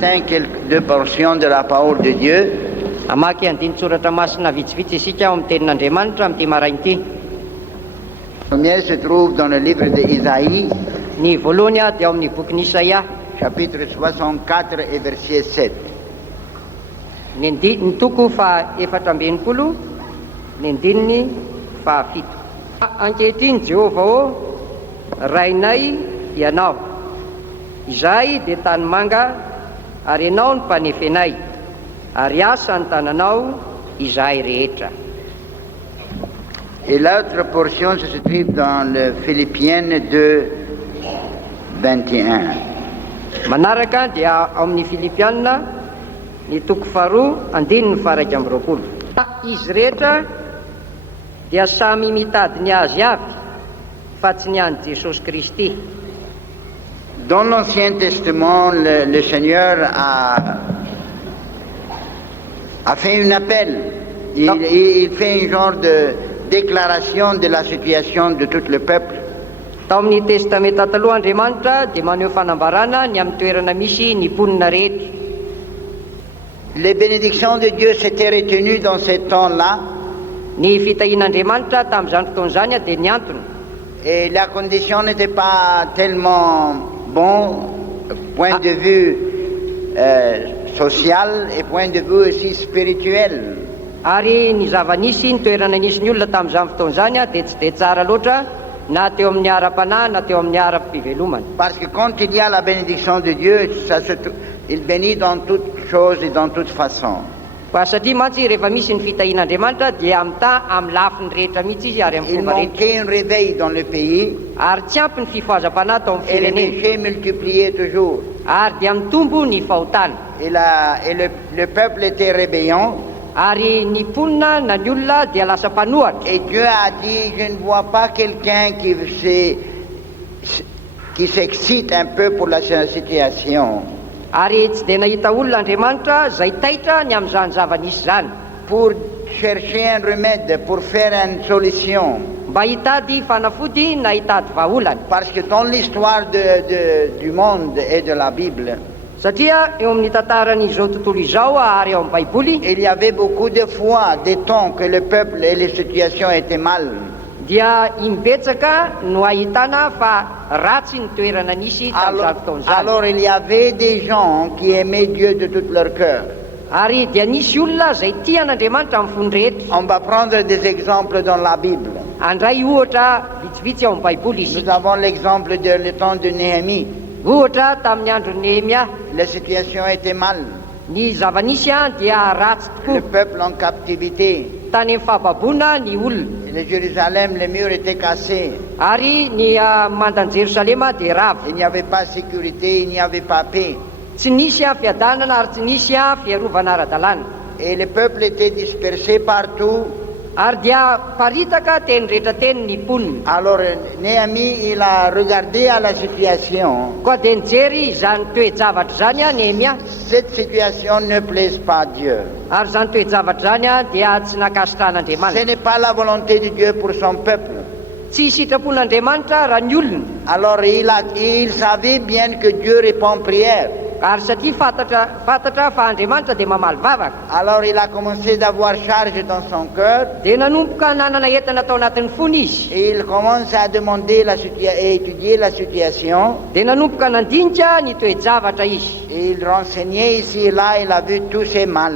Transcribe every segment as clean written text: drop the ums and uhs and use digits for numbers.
matin deux portions de la parole de Dieu. Amaky andiny tsoratra masina vitsivitsy isika ao amin'ny tenin'Andriamanitra amin'ity marain'ity. Le premier se trouve dans le livre d'Isaïe, Ny voalohany dia ao amin'ny bokin'i Isaia, chapitre 64 et verset 7. ny toko fa 4:40, ny andininy fa 7. Ankehitriny Jehovah ô, rainay ianao, izahay dia tany manga, ary ianao ny mpanefenay, ary asa ny tananao izahay rehetra. Et l'autre portion se trouve dans le Philippiennes 2, 21. Manaraka dia ao amin'ny Filipianina ny toko 2:1-20. Izy rehetra dia samy mitady ny azy avy fa tsy ny an'i Jesosy Kristy. Dans l'Ancien Testament, le Seigneur a fait un appel. Il fait un genre de déclaration de la situation de tout le peuple. Tao amin'ny testamenta taloha Andriamanitra dia maneho fanambarana ny amin'ny toerana misy ny mponina rehetra. Les bénédictions de Dieu s'étaient retenues dans ce temps-là. Ny fitahian'Andriamanitra tamin'izany fotoan'izany dia ny antony. Et la condition n'était pas tellement bonne, point de vue social et point de vue aussi spirituel. Ary ny zava-nisy ny toerana nisy ny olona tamin'izany fotoan'izany dia tsy dia tsara loatra na teo amin'ny ara-panahy na teo amin'ny ara-pivelomana. Parce que quand il y a la bénédiction de Dieu, il bénit dans toutes choses et dans toutes façons. Fa satria mantsy rehefa misy ny fitahian'Andriamanitra dia amin'ny lafiny rehetra mihitsy izy ary amin'ny Il fomba rehetra. manquait un réveil dans le pays Ary tsy ampy ny fifohazam-panahy tao amin'ny et les firenena. péchés multipliés toujours. Ary dia mitombo ny fahotana. Et le peuple était rébellion. Ary ny mponina na ny olona dia lasa mpanohatra. Et Dieu a dit, je ne vois pas quelqu'un qui s'excite un peu pour la situation. Ary tsy dia nahita olona Andriamanitra izay taitra ny amin'izany zava-nisy zany. Pour chercher un remède, pour faire une solution. Mba hitady fanafody na hitady vahaolana. Parce que dans l'histoire du monde et de la Bible, Satria eo amin'ny tantaran'izao tontolo izao ary eo amin'ny Baiboly il y avait beaucoup de fois, des temps que le peuple et les situations étaient mal. dia imbetsaka no ahitana fa ratsy ny toerana nisy tamin'izany fotoan'izany. Alors il y avait des gens qui aimaient Dieu de tout leur cœur. Ary dia nisy olona izay tia an'Andriamanitra amin'ny fony rehetra. On va prendre des exemples dans la Bible. Andray ohatra vitsivitsy ao amin'ny Baiboly izy. Nous avons l'exemple de le temps de Néhémie. Ohatra tamin'ny andron'ny Nehemia, La situation était mal. ny zava-nisy dia ratsy Le tokoa. peuple en captivité. Tany amin'ny fahababoana ny olona. Le Jérusalem, les murs étaient cassés. Ary ny mandan'i Jerosalema dia rava. Il n'y avait pas de sécurité, il n'y avait pas de paix. Tsy nisy fiadanana ary tsy nisy fiarovana ara-dalàna. Et le peuple était dispersé partout. Ary dia paritaka teny rehetra teny ny mponina. Alors Néhémie, il a regardé à la situation. Koa dia nijery izany toe-javatra zany Nehemia. Cette situation ne plaise pas à Dieu. Ary izany toe-javatra zany dia tsy Ce nakasitrahan'Andriamanitra. n'est pas la volonté de Dieu pour son peuple. Tsy sitrapon'Andriamanitra raha ny olona. Alors il savait bien que Dieu répond prière. Ary satria fantatra fa Andriamanitra dia mamaly vavaka. Alors il a commencé d'avoir charge dans son cœur. Dia nanomboka nanana entana tao anatin'ny fony izy. Et il commence à demander et étudier la situation. Dia nanomboka nandinika ny toe-javatra izy. Et il renseignait ici et là, il a vu tous ces mal.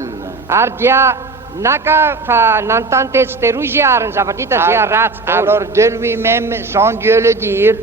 Ary dia naka fa nanontany tetsy teroa izy ary ny zavatra hita dia ratsy daholo. Alors de lui-même, sans Dieu le dire,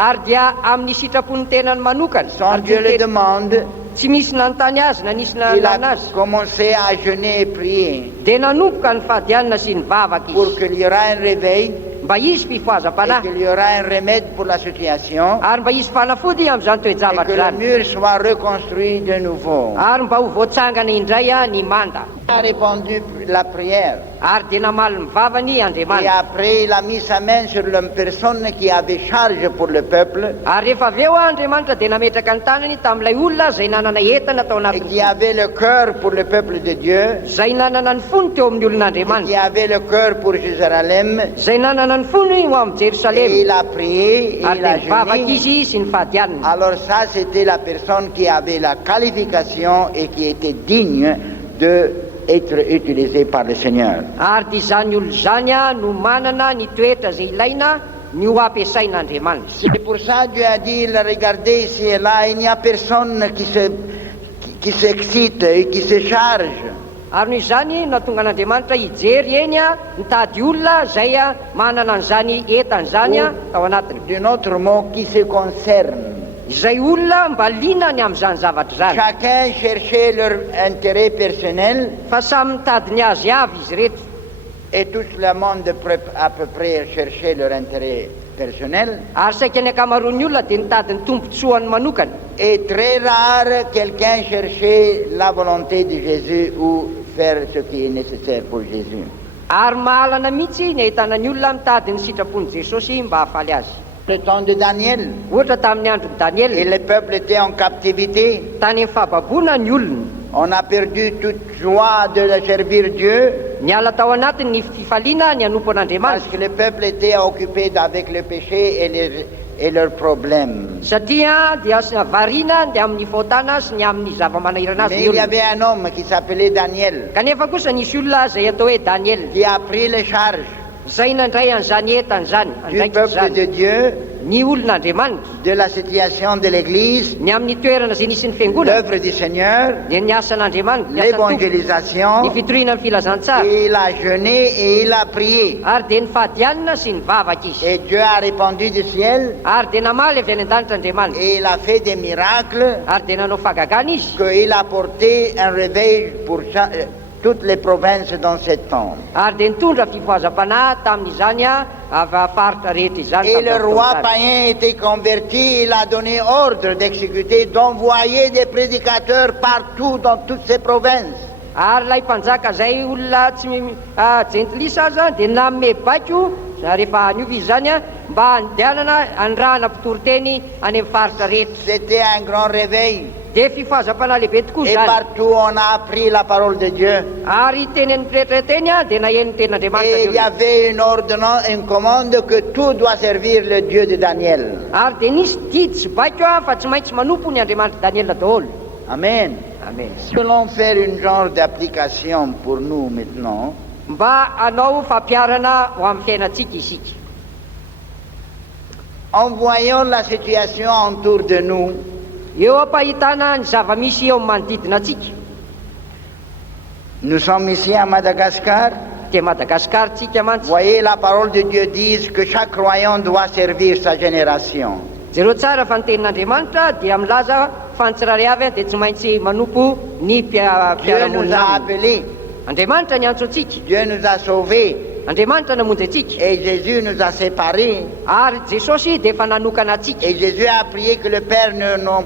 Ary dia amin'ny sitrapony tenany manokana. sans Ary Dieu le demande, tsy misy nanontany azy na nisy il nanana a azy. commencé à jeûner et prier Dia nanomboka ny fahadianana sy ny vavaka pour izy. qu'il y aura un réveil Mba hisy et fifohazam-panahy. qu'il y aura un remède pour la situation Ary mba hisy fanafody amin'izany et que toe-javatra le zany. mur soit reconstruit de nouveau. Ary mba ho voatsangana indray ny manda. a répondu la prière. ary dia namaly mivavany Et Andriamanitra. après, il a mis sa main sur la personne qui avait charge pour le peuple Ary rehefa avy eo Andriamanitra dia nametraka ny tanany tamin'ilay olona izay nanana entana tao et anatiny qui avait le cœur pour le peuple de Dieu, izay nanana ny fony teo amin'ny et qui olon'Andriamanitra, avait le cœur pour Jérusalem. izay nanana ny fony ho amin'ny Et Jerosalema. il a prié et Ary il dia a mivavaka jeûné. izy sy ny fahadianana. Alors ça, c'était la personne qui avait la qualification et qui était digne d'être utilisée par le Seigneur. Ary dia izany olona izany no manana ny toetra izay ilaina ny ho ampiasain'Andriamanitra. C'est pour ça que Dieu a dit, regardez ici et là, il n'y a personne qui s'excite et qui se charge. Ary noho izany nahatonga an'Andriamanitra hijery eny mitady olona izay manana an'izany entana izany tao anatiny. D'un autre mot, qui se concerne. Izay olona mba liana ny amin'izany zavatra izany. Chacun cherchait leur intérêt personnel Fa samy mitady ny azy avy izy rehetra. et tout le monde à peu près cherchait leur intérêt personnel. Ary saika ny ankamaroan'ny olona dia nitady ny tombotsoany manokana. Et très rare, quelqu'un cherchait la volonté de Jésus ou faire ce qui est nécessaire pour Jésus. Ary mahalana mihitsy ny ahitana ny olona mitady ny sitrapon'i Jesosy mba hahafaly azy. Le temps de Daniel, Ohatra tamin'ny andron'i et Daniel, le peuple était en captivité. tany amin'ny fahababoana ny olona. On a perdu toute joie de servir Dieu Niala tao anatiny ny fifaliana ny anompo parce an'Andriamanitra. que le peuple était occupé avec le péché et leurs problèmes. Satria dia variana dia amin'ny faotana sy ny amin'ny zava-manahirana azy Mais ny il y olona. avait un homme qui s'appelait Daniel Kanefa kosa nisy olona izay atao hoe Daniel, qui a pris les charges izay nandray an'izany entana izany, du andraikitra peuple de izany. Dieu, Ny olon'Andriamanitra, de la situation de l'Église, ny amin'ny toerana izay nisy ny fiangonana, l'œuvre du Seigneur, dia ny asan'Andriamanitra, ny asa tompo, ny l'évangélisation. fitoriana ny filazantsara. Et il a jeûné et il a prié. Ary dia ny fahadianana sy ny vavaka izy. Et Dieu a répondu du ciel Ary dia namaly avy any an-danitra Andriamanitra. et il a fait des miracles Ary dia nanao fahagagana izy. qu'il a porté un réveil pour toutes les provinces dans cet temps. Ary dia nitondra fifohazam-panahy tamin'izany avy faritra rehetra izany. Et le tamin'izao roi fotoana izany. païen était converti, il a donné ordre d'exécuter, d'envoyer des prédicateurs partout dans toutes ces provinces. Ary ilay mpanjaka izay olona tsy jentilisa aza dia nanome baiko rehefa niovy izy zany mba handehanana andrahana mpitoroteny any amin'ny faritra rehetra. C'était un grand réveil. Dia fifohazam-panahy lehibe tokoa Et zany. partout on a appris la parole de Dieu. Ary teny an'ny mpirehetra teny dia naheno ny tenin'Andriamanitra Et ny il y olona. avait une ordonnance, une commande que tout doit servir le Dieu de Daniel. Ary dia nisy didy sy baiko fa tsy maintsy manompo ny Andriamanitra Daniela daholo. Amen. Amen. Nous allons faire une genre d'application pour nous maintenant. Mba hanao fampiarana ho amin'ny fiainantsika isika. En voyant la situation autour de nous, Eo ampahitana ny zava-misy eo amin'ny manodidina atsika. nous sommes ici à Madagascar. Dia Madagasikara tsika mantsy. Voyez, la parole de Dieu dit que chaque croyant doit servir sa génération. Jereo tsara fa ny tenin'Andriamanitra dia milaza fa ny tsirairay avy dia tsy maintsy manompo ny Dieu nous mpiaramonina a aminy. appelés, Andriamanitra ny antso antsika. Dieu nous a sauvés Andriamanitra namonjy atsika. et Jésus nous a séparés. Ary Jesosy dia efa nanokana atsika. Et Jésus a prié que le Père ne nous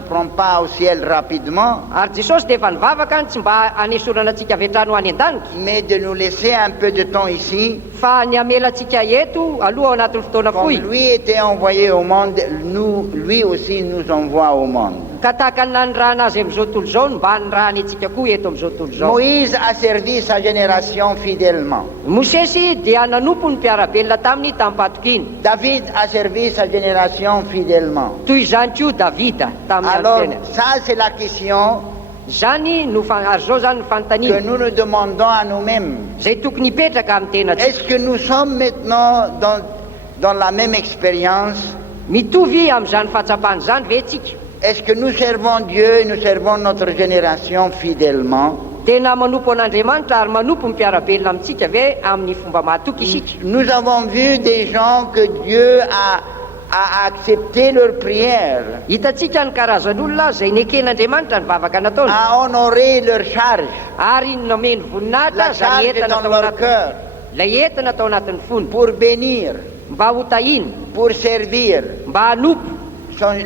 prend pas au ciel rapidement, Ary Jesosy dia efa nivavaka tsy mba hanesorana atsika avy hatrany ho any an-danitra, mais de nous laisser un peu de temps ici. fa ny amela atsika eto aloha ao anatin'ny fotoana Comme fohy. lui était envoyé au monde, lui aussi nous envoie au monde. Ka tahaka ny nanirahana azy amin'izao tontolo izao no mba hanirahany atsika koa eto amin'izao tontolo izao. Moïse a servi sa génération fidèlement. Mosesy dia nanompo ny mpiarabelona taminy tampatokiny. David a servi sa génération fidèlement. Toy izany koa Davida tamin'ny Alors, andro tena. ça c'est la question Zany no ary zao zany ny que fanontaniana nous nous demandons à nous-mêmes. zay tokony hipetraka amin'ny tena atsika. Est-ce que nous sommes maintenant dans la même expérience? Mitovy amin'izany fahatsapany zany ve tsika? Est-ce que nous servons Dieu et nous servons notre génération fidèlement? Tena manompo an'Andriamanitra ary manompo ny mpiarabelona amintsika ve amin'ny fomba mahatoky isika? Nous avons vu des gens que Dieu a accepté leur prière, Hitatsika ny karazan'olona izay neken'Andriamanitra ny vavaka nataony a honoré leur charge, ary nomeny voninahitra la zany charge entana dans tao leur anatiny. cœur, Ilay entana tao anatin'ny fony pour bénir, mba ho tahiny, pour servir. mba hanompo.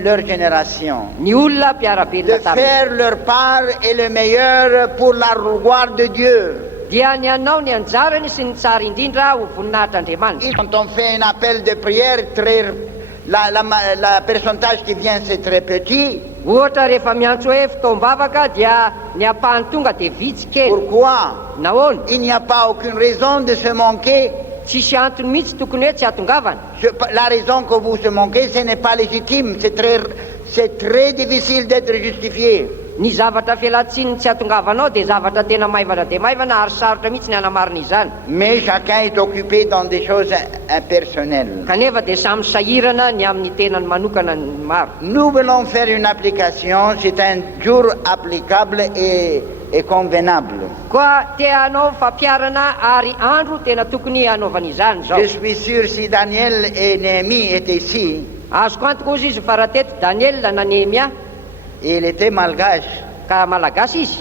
leur génération, ny olona de mpiara-belona taminy faire leur part et le meilleur pour la gloire de Dieu. dia ny anao ny anjarany sy ny tsara indrindra ho voninahitran'andriamanitra. Quand on fait un appel de prière, la pourcentage qui vient c'est très petit. Ohatra rehefa miantso hoe fotoam-bavaka dia ny ampahany tonga dia vitsy kely. Pourquoi? Nahoana? Il n'y a pas aucune raison de se manquer. Tsisy antony mihitsy tokony hoe tsy hatongavana. La raison que vous se manquez, ce n'est pas légitime. C'est très difficile d'être justifié. Ny zavatra fialatsiny tsy hatongavanao dia zavatra tena maivana dia maivana ary sarotra mihitsy ny hanamarina izany. Mais chacun est occupé dans des choses impersonnelles. Kanefa dia samy sahirana ny amin'ny tenany manokana ny maro. Nous voulons faire une application, c'est un jour applicable et convenable. Koa te hanao fampiarana ary andro tena tokony hanaovana izany zao. Je suis sûr si Daniel et Néhémie étaient ici, Azoko antoka ozy izy fa raha teto Daniela na Nehemia et il était malgache, ka malagasy izy,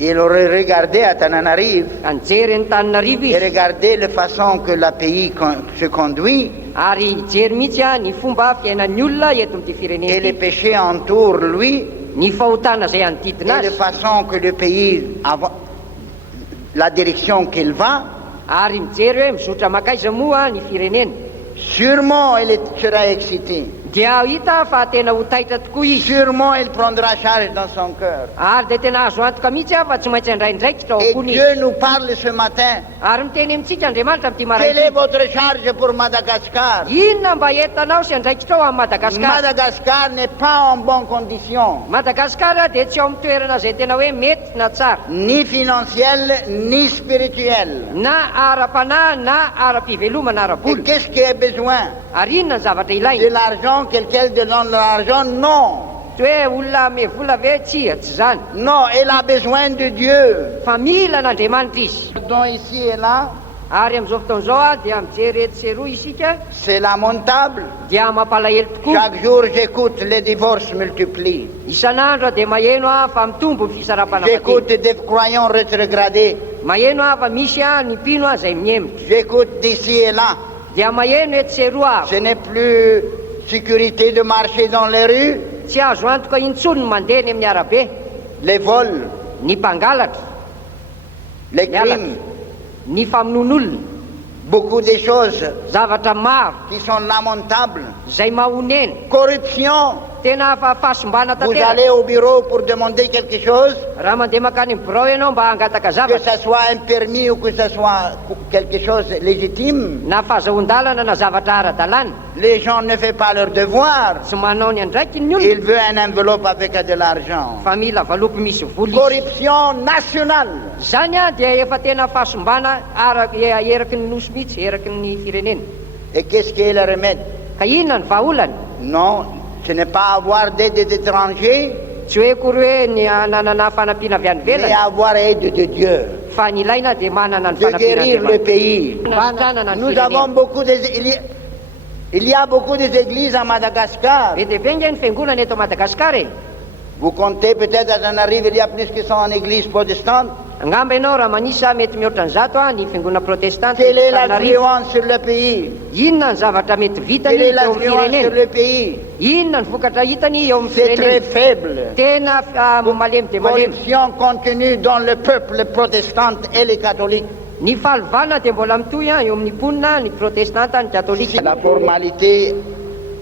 il aurait regardé à Tananarive anjery ny Tananarivo et izy regardé la façon que le pays se conduit ary jery mihitsy ny fomba fiainan'ny olona eto amin'ity et firenena les ity, péchés entourent lui ny fahotana zay anodidina et la azy façon que le pays, la direction qu'il va. ary mijery hoe mizotra makaiza moa ny firenena. Sûrement, il sera excité. Dia hita fa tena ho taitra tokoa izy Sûrement, il prendra charge dans son cœur. ary dia tena azo antoka mihitsy fa tsy maintsy andraindraikitra ao Et ampony Dieu izy. nous parle ce matin. Ary miteny amintsika Andriamanitra amin'ity Quelle est maraina votre charge pour Madagascar? inona mba entanao sy andraikitra ao amin'ny Madagasikara. Madagascar n'est pas en bonne condition, Madagasikara dia tsy ao amin'ny toerana zay tena hoe mety na tsara ni financière, ni spirituelle. na ara-panahy na ara-pivelomana Et ara-bola. qu'est-ce qui est besoin? Ary inona ny zavatra De ilaina? l'argent? Quelqu'un donne de l'argent? Non. Tsy hoe olona ame vola ve tsy zany, Non, elle a besoin de Dieu. fa mila n'Andriamanitra izy. Donc ici et là, Ary amin'izao fotoan'izao dia mijery eto sy eroa isika c'est lamentable. dia mampalahelo tokoa. Chaque jour, j'écoute les divorces multiplient. Isan'andro dia maheno fa mitombo ny fisarampana J'écoute des croyants rétrogradés. maheno fa misy ny mpino zay miemika, J'écoute d'ici et là. dia maheno eto sy eroa Ce n'est plus sécurité de marcher dans les rues, tsy azo antoka intsony ny mandeha ny amin'ny arabe, les vols, ny mpangalatra, les mialatra, crimes, ny famonon'olona, beaucoup de choses zavatra maro qui sont lamentables. zay mahonena Corruption. tena fa fahasombana Vous tantera. allez au bureau pour demander quelque chose, Raha mandeha makany amin'ny birao ianao mba hangataka que zavatra ce soit un permis ou que ce soit quelque chose légitime. na fahazahon-dalana na zavatra ara-dalàna, Les gens ne font pas leur devoir. tsy manao ny andraiky ny olona Ils veulent un enveloppe avec de l'argent. fa mila valopy misy vola izy. Corruption nationale. Zany dia efa tena fahasombana eraky ny nosy mihitsy, eraky ny firenena. Et qu'est-ce qui est le remède? Ka inona ny vahaolana? Non, ce n'est pas avoir d'aide des étrangers, Tsy hoe kory hoe ny ananana fanampiana avy any mais velana, avoir aide de Dieu. fa ny ilaina dia manana ny De guérir le fanampiana pays. Fananana ny Nous avons firenena. beaucoup il y a beaucoup d'églises à Madagascar. Be dia be nge ny fiangonana eto Madagasikara e. Vous comptez peut-être à Tananarive, il y a plus que 100 églises protestantes. Angamba ianao raha manisa mety mihoatra ny zato ny fiangonana protestante Quelle est Tananarivo. l'influence sur le pays? Inona ny zavatra mety vitany Quelle est eo amin'ny l'influence sur firenena? le pays? Inona ny vokatra hitany eo amin'ny C'est très firenena? faible. Tena malemy dia malemy. Corruption contenue dans le peuple protestant et les catholiques. Ny falovana dia mbola mitohy eo amin'ny mponina ny protestanta ny katolika. La formalité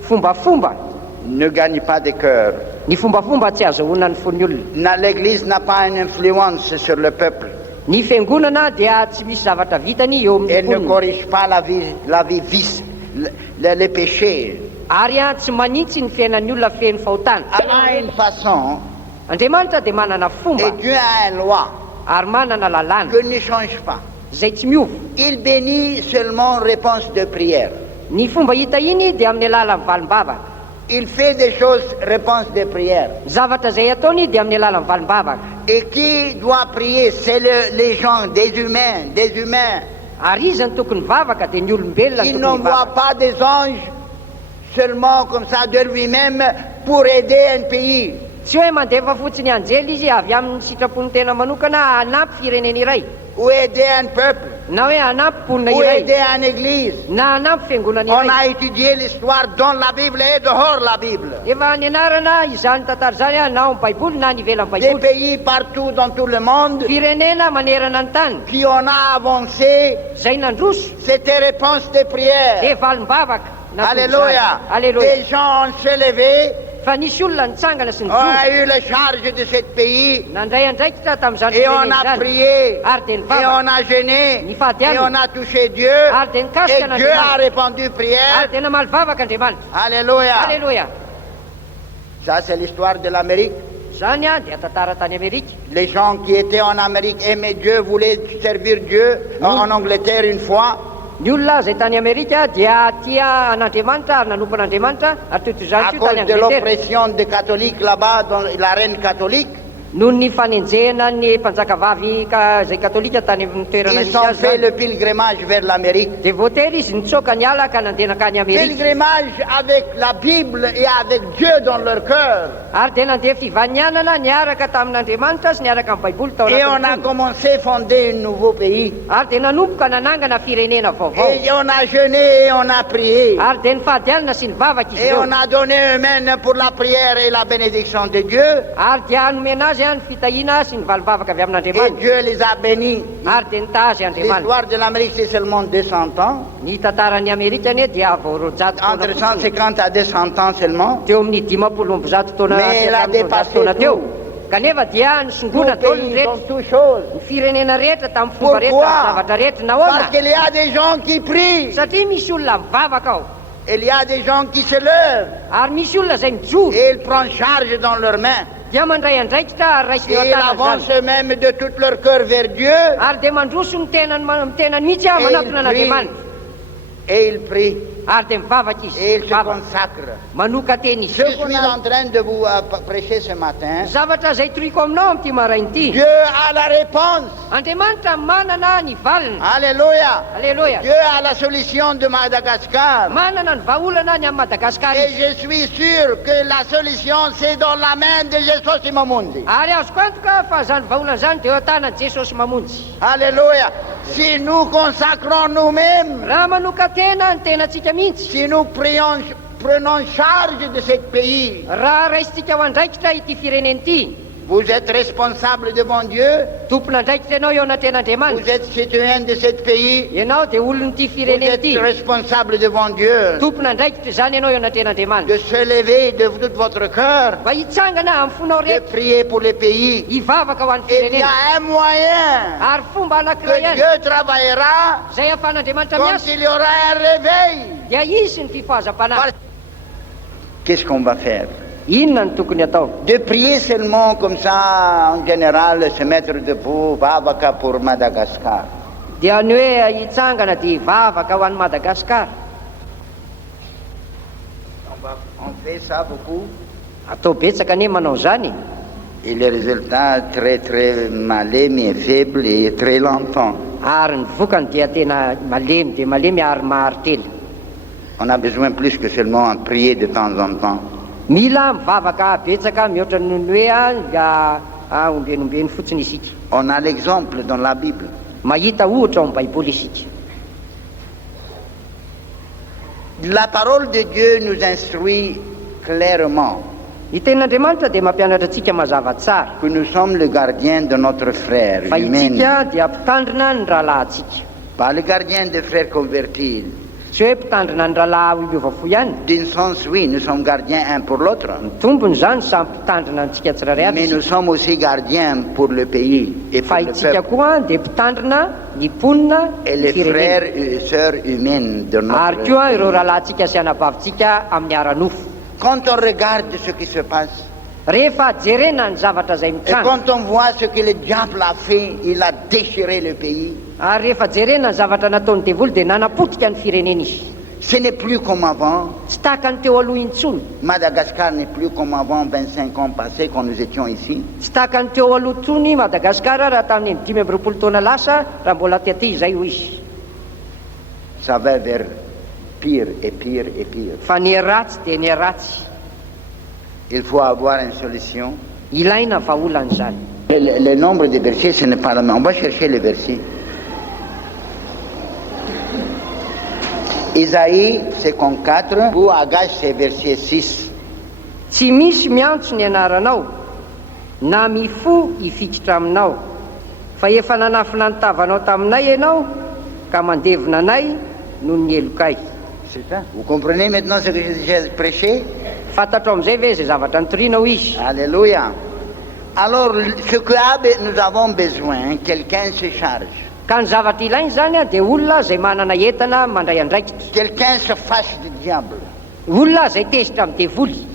Fombafomba, ne gagne pas de cœur. ny fombafomba tsy azahoana ny fon'ny olona. L'Église n'a pas une influence sur le peuple. Ny fiangonana dia tsy misy zavatra vitany eo amin'ny Elle ne mponina. corrige pas la vie vice, les péchés. Ary tsy manitsy ny fiainan'ny olona feno fahotana. Elle a une façon, Andriamanitra dia manana fomba et Dieu a une loi ary manana lalàna que ne change pas. zay tsy miova. Il bénit seulement réponse de prière. Ny fomba hita iny dia amin'ny alalan'ny valim-bavaka. Il fait des choses, réponse de prière. Zavatra zay ataony dia amin'ny alalan'ny valim-bavaka. Et qui doit prier? C'est les gens, des humains. Ary izy ny tokony vavaka dia ny olombelona ny Il tokony n'envoie vavaka. pas des anges seulement comme ça de lui-même pour aider un pays. Tsy hoe mandefa fotsiny anjely izy avy amin'ny sitrapony tena manokana hanampy firenena iray Ou aider un peuple. na hoe anampy mponina ou iray aider une église. na anampy fiangonana On iray a étudié l'histoire dans la Bible et dehors la Bible. efa nianarana izany tantara zany a na ao amin'ny baiboly na ny ivelan'ny Des baiboly pays partout dans tout le monde firenena manerana ny tany qui on a avancé zay nandroso cette réponse de prière. de valim-bavaka Alléluia. alleloia Des gens ont se levé, fa nisy olona nitsangana sy on nijoro a eu la charge de ce pays nandray andraikitra tamin'izany et on firenena a zany prié ary de et nivavaka on a gêné Ni fady et alina. on a touché Dieu ary de et nikasika Dieu a n'andriamanitra répondu ary prière. tena malivavaka andriamanitra Alléluia. alleloia Ça c'est l'histoire de l'Amérique. zany a dia tantara tany amerika Les gens qui étaient en Amérique aimaient Dieu, voulaient servir Dieu en Angleterre une fois. ny olona zay tany amerika dia tia an'andriamanitra ary nanompo an'andriamanitra ary toy À zany ko cause tany de angleterre l'oppression des catholiques là-bas, dans la reine catholique, noho ny fanenjehana ny mpanjakavavy zay katolika tany amin'ny toerana ils misy ont azy fait zany. le pèlerinage vers l'Amérique. de voatery izy nitsoaka ny ala ka nandena kany amerika Pèlerinage avec la Bible et avec Dieu dans leur cœur. ary de nandeha fivanianana niaraka tamin'andriamanitra sy niaraka amin'ny baiboly tao Et on a anatin'ny commencé à fonder un nouveau pays. ary de nanomboka nanangana firenena vaovao Et on a jeûné et on a prié. ary de nifady alina sy nivavaka izy Et ireo on a donné eux-mêmes pour la prière et la bénédiction de Dieu. ary dia anomena azy any fitahina sy ny valivavaka avy Et amin'andriamanitra Dieu les a bénis. ary de nitazy andriamanitra L'histoire de l'Amérique, c'est seulement 200 ans. ny tantaran'ny amerika anie dia vaorojato taona Entre fotsiny. 150 à 200 ans seulement. teo amin'ny 50 taona Mais elle a dépassé taona teo tout. kanefa dia Tout nisongona taony pays, rehetra dans toutes choses. ny firenena rehetra tamin'ny fomba rehetra Pourquoi? amin'ny zavatra rehetra Parce nahoana qu'il y a des gens qui prient. satria misy olona mivavaka ao Il y a des gens qui se lèvent. ary misy olona zay mijoro Et ils prennent charge dans leurs mains. dia mandray andraikitra ary raisiny Et eo ils an-tanany avancent zany même de tout leur cœur vers Dieu. ary de mandroso ny tenany mihitsy a Et manatona il prie. an'andriamanitra Et ils prient. ary de mivavaka Et izy ils se mivavaka consacrent. manoka teny izy Je suis en train de vous prêcher ce matin. zavatra zay troiko aminao am'ty marain'ity Dieu a la réponse. andriamanitra manana ny valina Alléluia. alleloia Dieu a la solution de Madagascar. manana ny vahaolana ny amin'ny madagasikara Et izy je suis sûr que la solution, c'est dans la main de Jésus Simomundi. ary azoko antoka fa zany vahaolana zany de eo an-tanany jesosy mamonjy Alléluia. Si nous consacrons nous-mêmes, raha manoka tena ny tenantsika mihitsy si nous prenons charge de ce pays, raha raisitsika ho andraikitra ity fireneny ity vous êtes responsable devant Dieu, tompona andraikitra ianao eo vous anaten'andriamanitra êtes citoyen de ce pays, ianao de olon'ity vous fireneny êtes ity responsable devant Dieu tompona andraikitra zany ianao eo anaten'andriamanitra de se lever de tout votre cœur, mba hitsangana amin'ny fonao de rehetra prier pour le pays. hivavaka ho an'ny Et il y firenena a un moyen ary fomba que anankiray ihany Dieu travaillera zay ahafahan'andriamanitra quand miasa il y aura un réveil. dia izy ny fifohazam-panahy Qu'est-ce qu'on va faire? inona ny tokony atao De prier seulement comme ça, en général, se mettre debout, Vavaka pour Madagascar. dia ny hoe hitsangana dia hivavaka ho an'ny madagasikara On fait ça beaucoup. atao betsaka ane manao zany Et les résultats très très malais, mais faibles et très longtemps. ary ny vokany dia tena malemy dia malemy ary maharitely On a besoin plus que seulement en prier de temps en temps. mila mivavaka betsaka mihoatra noho ny hoe ombenombeny fotsiny isika On a l'exemple dans la Bible. mahita ohatra ao amin'ny baiboly isika La parole de Dieu nous instruit clairement ny ten'andriamanitra dia mampianatra antsika mazava tsara que nous sommes le gardien de notre frère fa humain. itsika dia mpitandrina ny rahalahintsika Pas le gardien des frères convertis. tsy hoe mpitandrina ny rahalahy miovafo ihany D'un sens, oui, nous sommes gardiens un pour l'autre. ny tombony zany samy mpitandrina antsika tsirairay Mais aby nous sommes aussi gardiens pour le pays et pour fa le itsika peuple. koa dia mpitandrina ny mponina Et ny les firenena frères et sœurs humaines de ary notre koa ireo rahalahintsika sy anabavintsika amin'ny aranofo Quand on regarde ce qui se passe, rehefa jerena ny zavatra zay et mitranga quand on voit ce que le diable a fait, il a déchiré le pays. ary rehefa jerena ny zavatra nataony devoly dia nanapotika ny firenena izy Ce n'est plus comme avant. tsy tahaka ny teo aloha intsony Madagascar n'est plus comme avant 25 ans passés quand nous étions ici. tsy tahaka ny teo aloha tsony madagasikara raha tamin'ny 5 taona lasa raha mbola tyaty zay hoy izy Ça va vers pire et pire et pire. fa ny ratsy dia ny ratsy Il faut avoir une solution. ilaina vaolana zany Le nombre de versets, ce n'est pas la même. On va chercher les versets. Isaïe 54 ou Agage c'est verset 6. tsy misy miantso ny anaranao na mifo ifikitra aminao fa efa nanafina nitavanao taminay ianao ka mandevina anay noho ny elokay. C'est ça. Vous comprenez maintenant ce que j'ai prêché? Fantatro amin'izay ve zay zavatra nitorinao izy? Alléluia. Alors, ce que nous avons besoin, quelqu'un se charge. Ka ny zavatra ilainy zany a dia olona zay manana entana mandray andraikitra, Quelqu'un se fâche du diable. olona zay tezitra amin'ny devoly.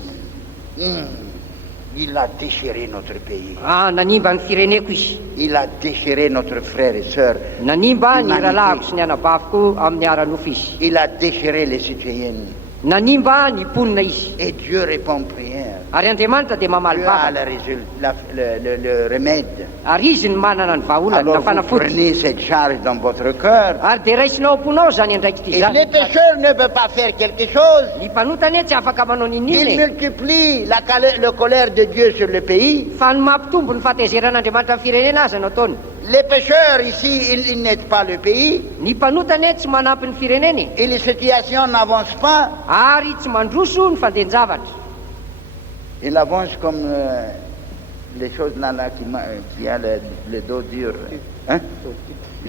Il a déchiré notre pays. Nanimba ny fireneko izy, Il a déchiré notre frère et sœur. nanimba ny Humanité. ralahako sy ny anabaviko amin'ny aran'ofo izy, Il a déchiré les citoyennes. nanimba ny mponina izy. Et Dieu répond prière. Ary Andriamanitra dia mamaly Dieu a vavaka, le remède. ary izy ny manana ny vahaolana Alors na vous fanafody. prenez cette charge dans votre cœur. Ary dia raisinao am-ponao zany andraikitra Et les izany. pécheurs ne peuvent pas faire quelque chose. Ny mpanotany tsy afaka manao Ils ninina, multiplient la colère de Dieu sur le pays. fa ny mampitombo ny fahatezeran'Andriamanitra amin'ny firenena azy no ataony. Les pécheurs ici, ils n'aident pas le pays. Ny mpanotany tsy manampy ny fireneny, Et les situations n'avancent pas. ary tsy mandroso ny fandehanjavatra. Il avance comme les choses là qui a le dos dur. Hein?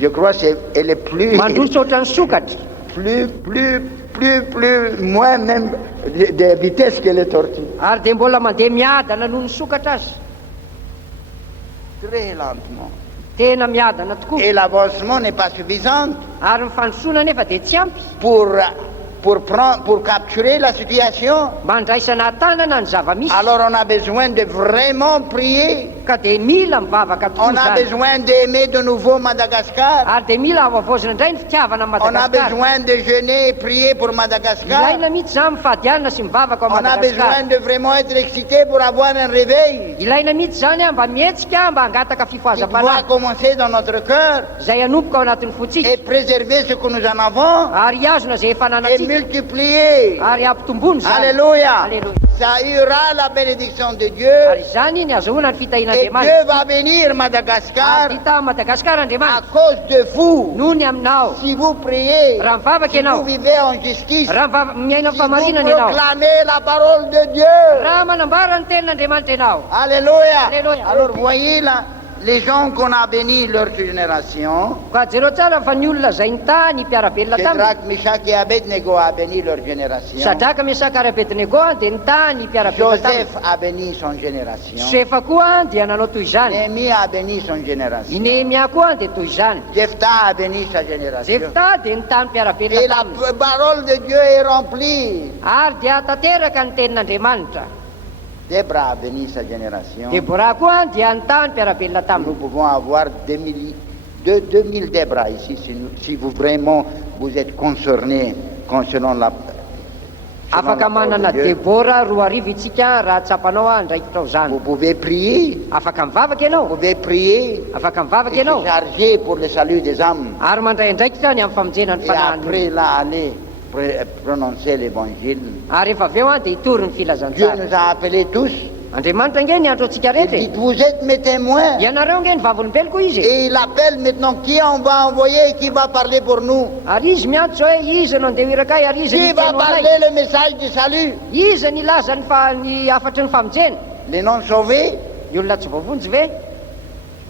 Je crois qu'elle est plus, Mandroso ohatran'ny sokatra, moins même de vitesse que les tortues. ary dia mbola mandeha miadana noho ny sokatra azy, Très lentement. tena miadana tokoa. Et l'avancement n'est pas suffisant Ary ny fandrosoana nefa dia tsy ampy pour capturer la situation. mandraisana tanana ny zava-misy. Alors on a besoin de vraiment prier. Ka dia mila mivavaka On tokoa a zany, besoin d'aimer de nouveau Madagascar. ary dia mila avavozina indray ny fitiavana On a Madagasikara. besoin de jeûner et prier pour Madagascar. Ilaina mihitsy zany mifadianina sy mivavaka ao On a besoin Madagasikara. de vraiment être excité pour avoir un réveil Ilaina mihitsy zany a mba mihetsika mba hangataka qui fifoazam-panahy doit commencer dans notre cœur zay anomboka ao anatin'ny et fotsika, préserver ce que nous en avons ary azona zay efa et nanantsika, multiplier. ary ampitombony zany. Alléluia. Alléluia. Ça y aura la bénédiction de Dieu Ary zany ny azahoana ny et fitahin'Andriamanitra. Dieu va bénir Madagascar Ary vita Madagasikara à Andriamanitra cause de vous. noho ny aminao. Si vous priez, Raha mivavaka si vous ianao, vivez en justice, raha miaina si amin'ny vous famarinana ianao, proclamez la parole de Dieu. raha manambara ny tenin'Andriamanitra ianao. Alléluia. Alléluia. Alors voyez là, les gens qu'on a bénis leur génération, Ka jereo tsara fa ny olona zay nita ny mpiarabelona taminy. Shadrach, Meshach et Abednego a béni leur génération. Sadraka, Mesaka ary Abednego dia nita ny mpiarabelona taminy. Joseph a béni son génération. Josefa koa dia nanao toy izany. Néhémie a béni son génération. I Nehemia koa dia toy izany. Jephthah a béni sa génération. Jefta dia nita ny mpiarabelona Et la taminy. parole de Dieu est remplie. Ary dia tanteraka ny tenin'Andriamanitra. Débora a béni sa génération. Debora koa dia nita ny mpiarabelona Nous taminy. pouvons avoir 2000 Débora ici si vous vraiment vous êtes concerné concernant la Afaka manana Debora roa arivo itsika raha tsapanao andraikitra ao Vous zany. pouvez prier. Afaka mivavaka Vous ianao, pouvez prier afaka mivavaka et ianao, se charger pour le salut des âmes. ary mandray andraikitra ny amin'ny famonjena ny Et fanahiny. après là, aller prononcer l'évangile. Ary rehefa avy eo dia hitory ny Dieu filazantsara. nous a appelés tous. Andriamanitra nge niandro antsika Il rehetra. dit, vous êtes mes témoins. Ianareo nge ny vavolombeloko izy. Et il appelle maintenant qui on va envoyer et qui va parler pour nous. Ary izy miantso hoe izy no andeha hirakay, ary izy Qui ny va teno anay. parler le message du salut. Izy ny laza ny afatry ny famonjena. Les non-sauvés? Ny olona tsy voavonjy ve?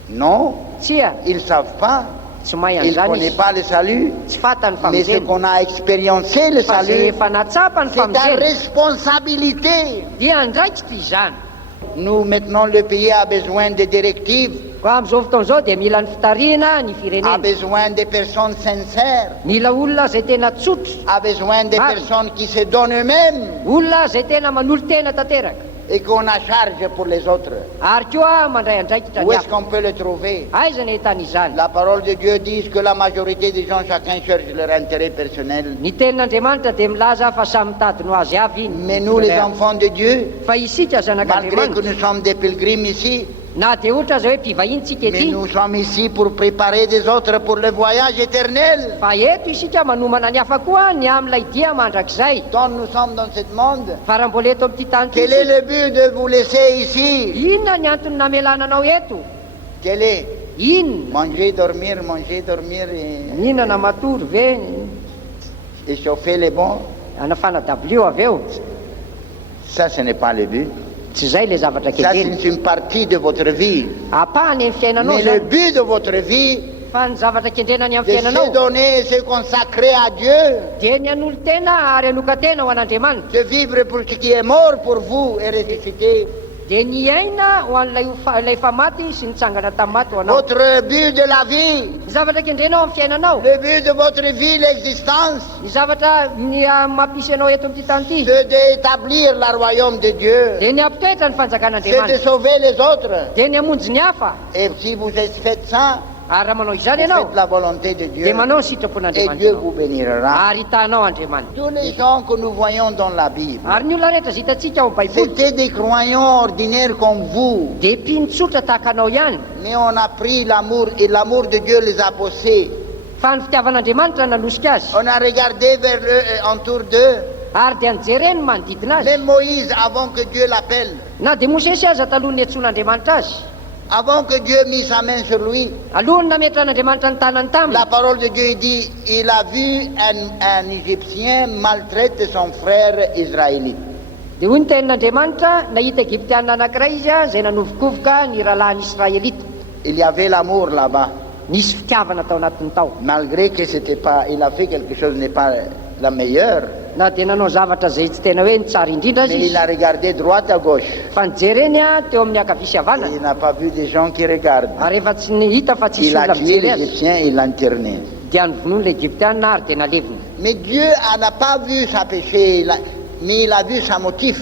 Non, Tsia, ils ne savent pas. tsy mahay Ils ne an'izany connaissent izy. pas le salut. Tsy fata ny Mais ce famonjena. qu'on a expériencé, le Fa zay salut, efa natsapa ny c'est ta famonjena responsabilité. dia andraikitra izany. Nous, maintenant, le pays a besoin de directives, Koa amin'izao fotoana izao dia mila ny fitarihana ny a firenena. besoin de personnes sincères, Mila olona zay tena tsotra, a besoin de Mal. personnes qui se donnent eux-mêmes olona zay tena manolo tena tanteraka. et qu'on a charge pour les autres. Ary koa mandray andraikitra Où ny est-ce hafa. qu'on peut le trouver? Aiza ny ahitana izany? La parole de Dieu dit que la majorité des gens, chacun cherche leur intérêt personnel. Ny tenin'Andriamanitra dia milaza fa samy mitady no azy avy iny. Mais nous, les enfants de Dieu, Fa isika malgré que zanak'Andriamanitra, nous sommes des pilgrims ici, na dia ohatra zao hoe mpivahiny tsika mais ety, nous sommes ici pour préparer des autres pour le voyage éternel. fa eto isika manomana ny hafa koa ny amin'ilay dia mandrakizay. Tant nous sommes dans ce monde, Fa raha mbola eto amin'ity tany quel est le but de vous laisser ici? inona ny antony namelananao eto? Quel est? Inona? Manger, dormir et... Mihinana matory ve? échauffer les bons, anafana dabilio avy eo ça ce n'est pas le but. tsy zay le zavatra Ça kendreny c'est une partie de votre vie. apahany amin'ny fiainanao Mais le zany but de votre vie, fa ny zavatra kendrenany amin'ny de se fiainanao donner, se consacrer à Dieu, dia ny an'olo tena ary aloka tena ho an'andriamanitra de vivre pour ce qui est mort pour vous et ressuscité. dia ny aina ho an'ilay ilay efa maty sy nitsangana tamin'ny maty ho anao Votre but de la vie, ny zavatra kendrenao amin'ny fiainanao le but de votre vie, l'existence, ny zavatra ny mampisy anao eto amin'ity tany ity c'est d'établir le royaume de Dieu, dia ny ampitoetra ny c'est de fanjakan'andriamanitra sauver les autres. dia ny amonjy ny hafa Et si vous faites ça, ary raha manao izany vous ianao faites la volonté de dia Dieu manao ny et Dieu sitrapon'andriamanitra vous bénira. ary hitanao andriamanitra Tous les gens que nous voyons dans la Bible, ary ny olona rehetra zitantsika ao baiboly c'était des croyants ordinaires comme vous, dia mpinotsotra tahaka anao ihany mais on a pris l'amour et l'amour de Dieu les a poussés. fa ny fitiavan'andriamanitra nanosika azy On a regardé vers eux et autour d'eux. ary dia nijereny manodidina azy Même Moïse, avant que Dieu l'appelle, na dia mosesy aza taloha ny antsoan'andriamanitra azy avant que Dieu mise sa main sur lui, alohany nametran'andriamanitra ny tanany taminy la parole de Dieu dit, il a vu un Égyptien maltraiter son frère israélite. dia hoy ny tenin'andriamanitra nahita egiptianina anankiray izy a zay nanovokovoka ny rahalahin'ny israelita Il y avait l'amour là-bas, nisy fitiavana tao anatin'ny tao malgré que c'était pas, il a fait quelque chose n'est pas la meilleure, na dia nanao zavatra zay tsy tena hoe ny tsara indrindra azy mais il izy a regardé droite à gauche. fa nijereny a teo amin'ny akavy havanana Il n'a pas vu des gens qui regardent. ary efa tsy nihita fa tsisy Il a olona tué mijery azy l'Égyptien et il l'a interné. dia nivonoiny le egyptianina ary dia naleviny Mais Dieu n'a pas vu sa péché, mais il a vu sa motif.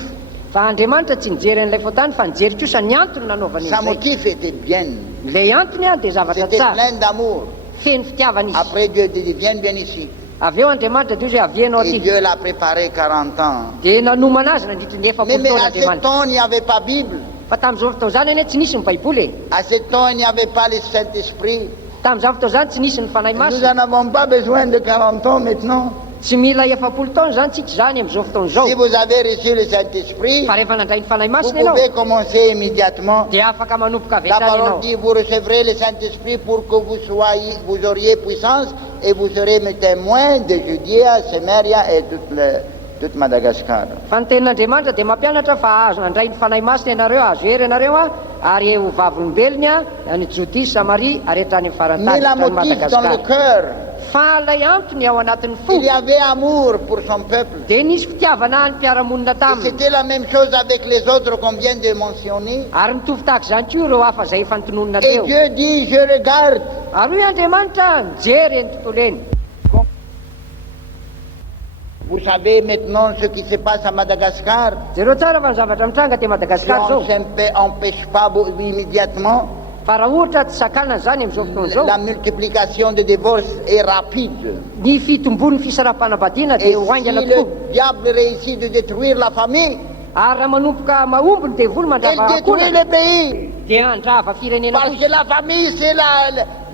fa andriamanitra tsy nijery an'ilay fotany fa nijery kosa ny antony nanaovany Sa izay motif était bien. ilay antony a dia zavatra C'était tsara plein d'amour. feno fitiavana izy Après Dieu dit, viens ici. avy eo andriamanitra dia hoe avianao Et aty Dieu l'a préparé 40 ans. dia nanomana azy nandritra ny efapolo Mais taona à ce andriamanitra temps, il n'y avait pas Bible. fa tamin'izao fotoa zany anie tsy nisy ny baiboly e À ce temps, il n'y avait pas le Saint-Esprit. tamin'izao fotoa zany tsy nisy ny fanahy Nous masina n'en avons pas besoin de 40 ans maintenant. tsy mila efapolo taona zany tsika zany am'izao fotoana zao Si vous avez reçu le Saint-Esprit, fa rehefa nandray ny fanahy vous masina ianao pouvez commencer immédiatement. dia afaka manomboka avy La hatrany parole ianao dit, vous recevrez le Saint-Esprit pour que vous auriez puissance et vous serez mes témoins de Judée, Samaria et toute Madagascar. fa ny tenin'andriamanitra dia mampianatra fa azo nandray ny fanahy masina ianareo azo hery ianareo a ary ho vavolombelony a any Jody Samaria ary hatrany amin'ny Mais la farantany motif dans le Madagasikara cœur, fa lay antony ao anatin'ny fo il y avait amour pour son peuple. dia nisy fitiavana ny mpiaramonina Et taminy c'était la même chose avec les autres qu'on vient de mentionner. ary mitovy tahaka zany ko ireo hafa zay efa nitononina Et teo Dieu dit, je regarde. ary hoy andriamanitra nijery eny tontolo eny Vous savez maintenant ce qui se passe à Madagascar. zareo tsara fa ny zavatra mitranga te Si Madagasikara on zao n'empêche pas immédiatement, fa raha ohatra tsy sakana zany am'izao fotoana zao la multiplication des divorces est rapide. ny fitombon'ny fisarapanambadiana Et dia hoaingana si tokoa le diable réussit de détruire la famille, ary raha manomboka maombony dia voly il mandrava détruit akona le pays. dia andrava firenena Parce koa que la famille, c'est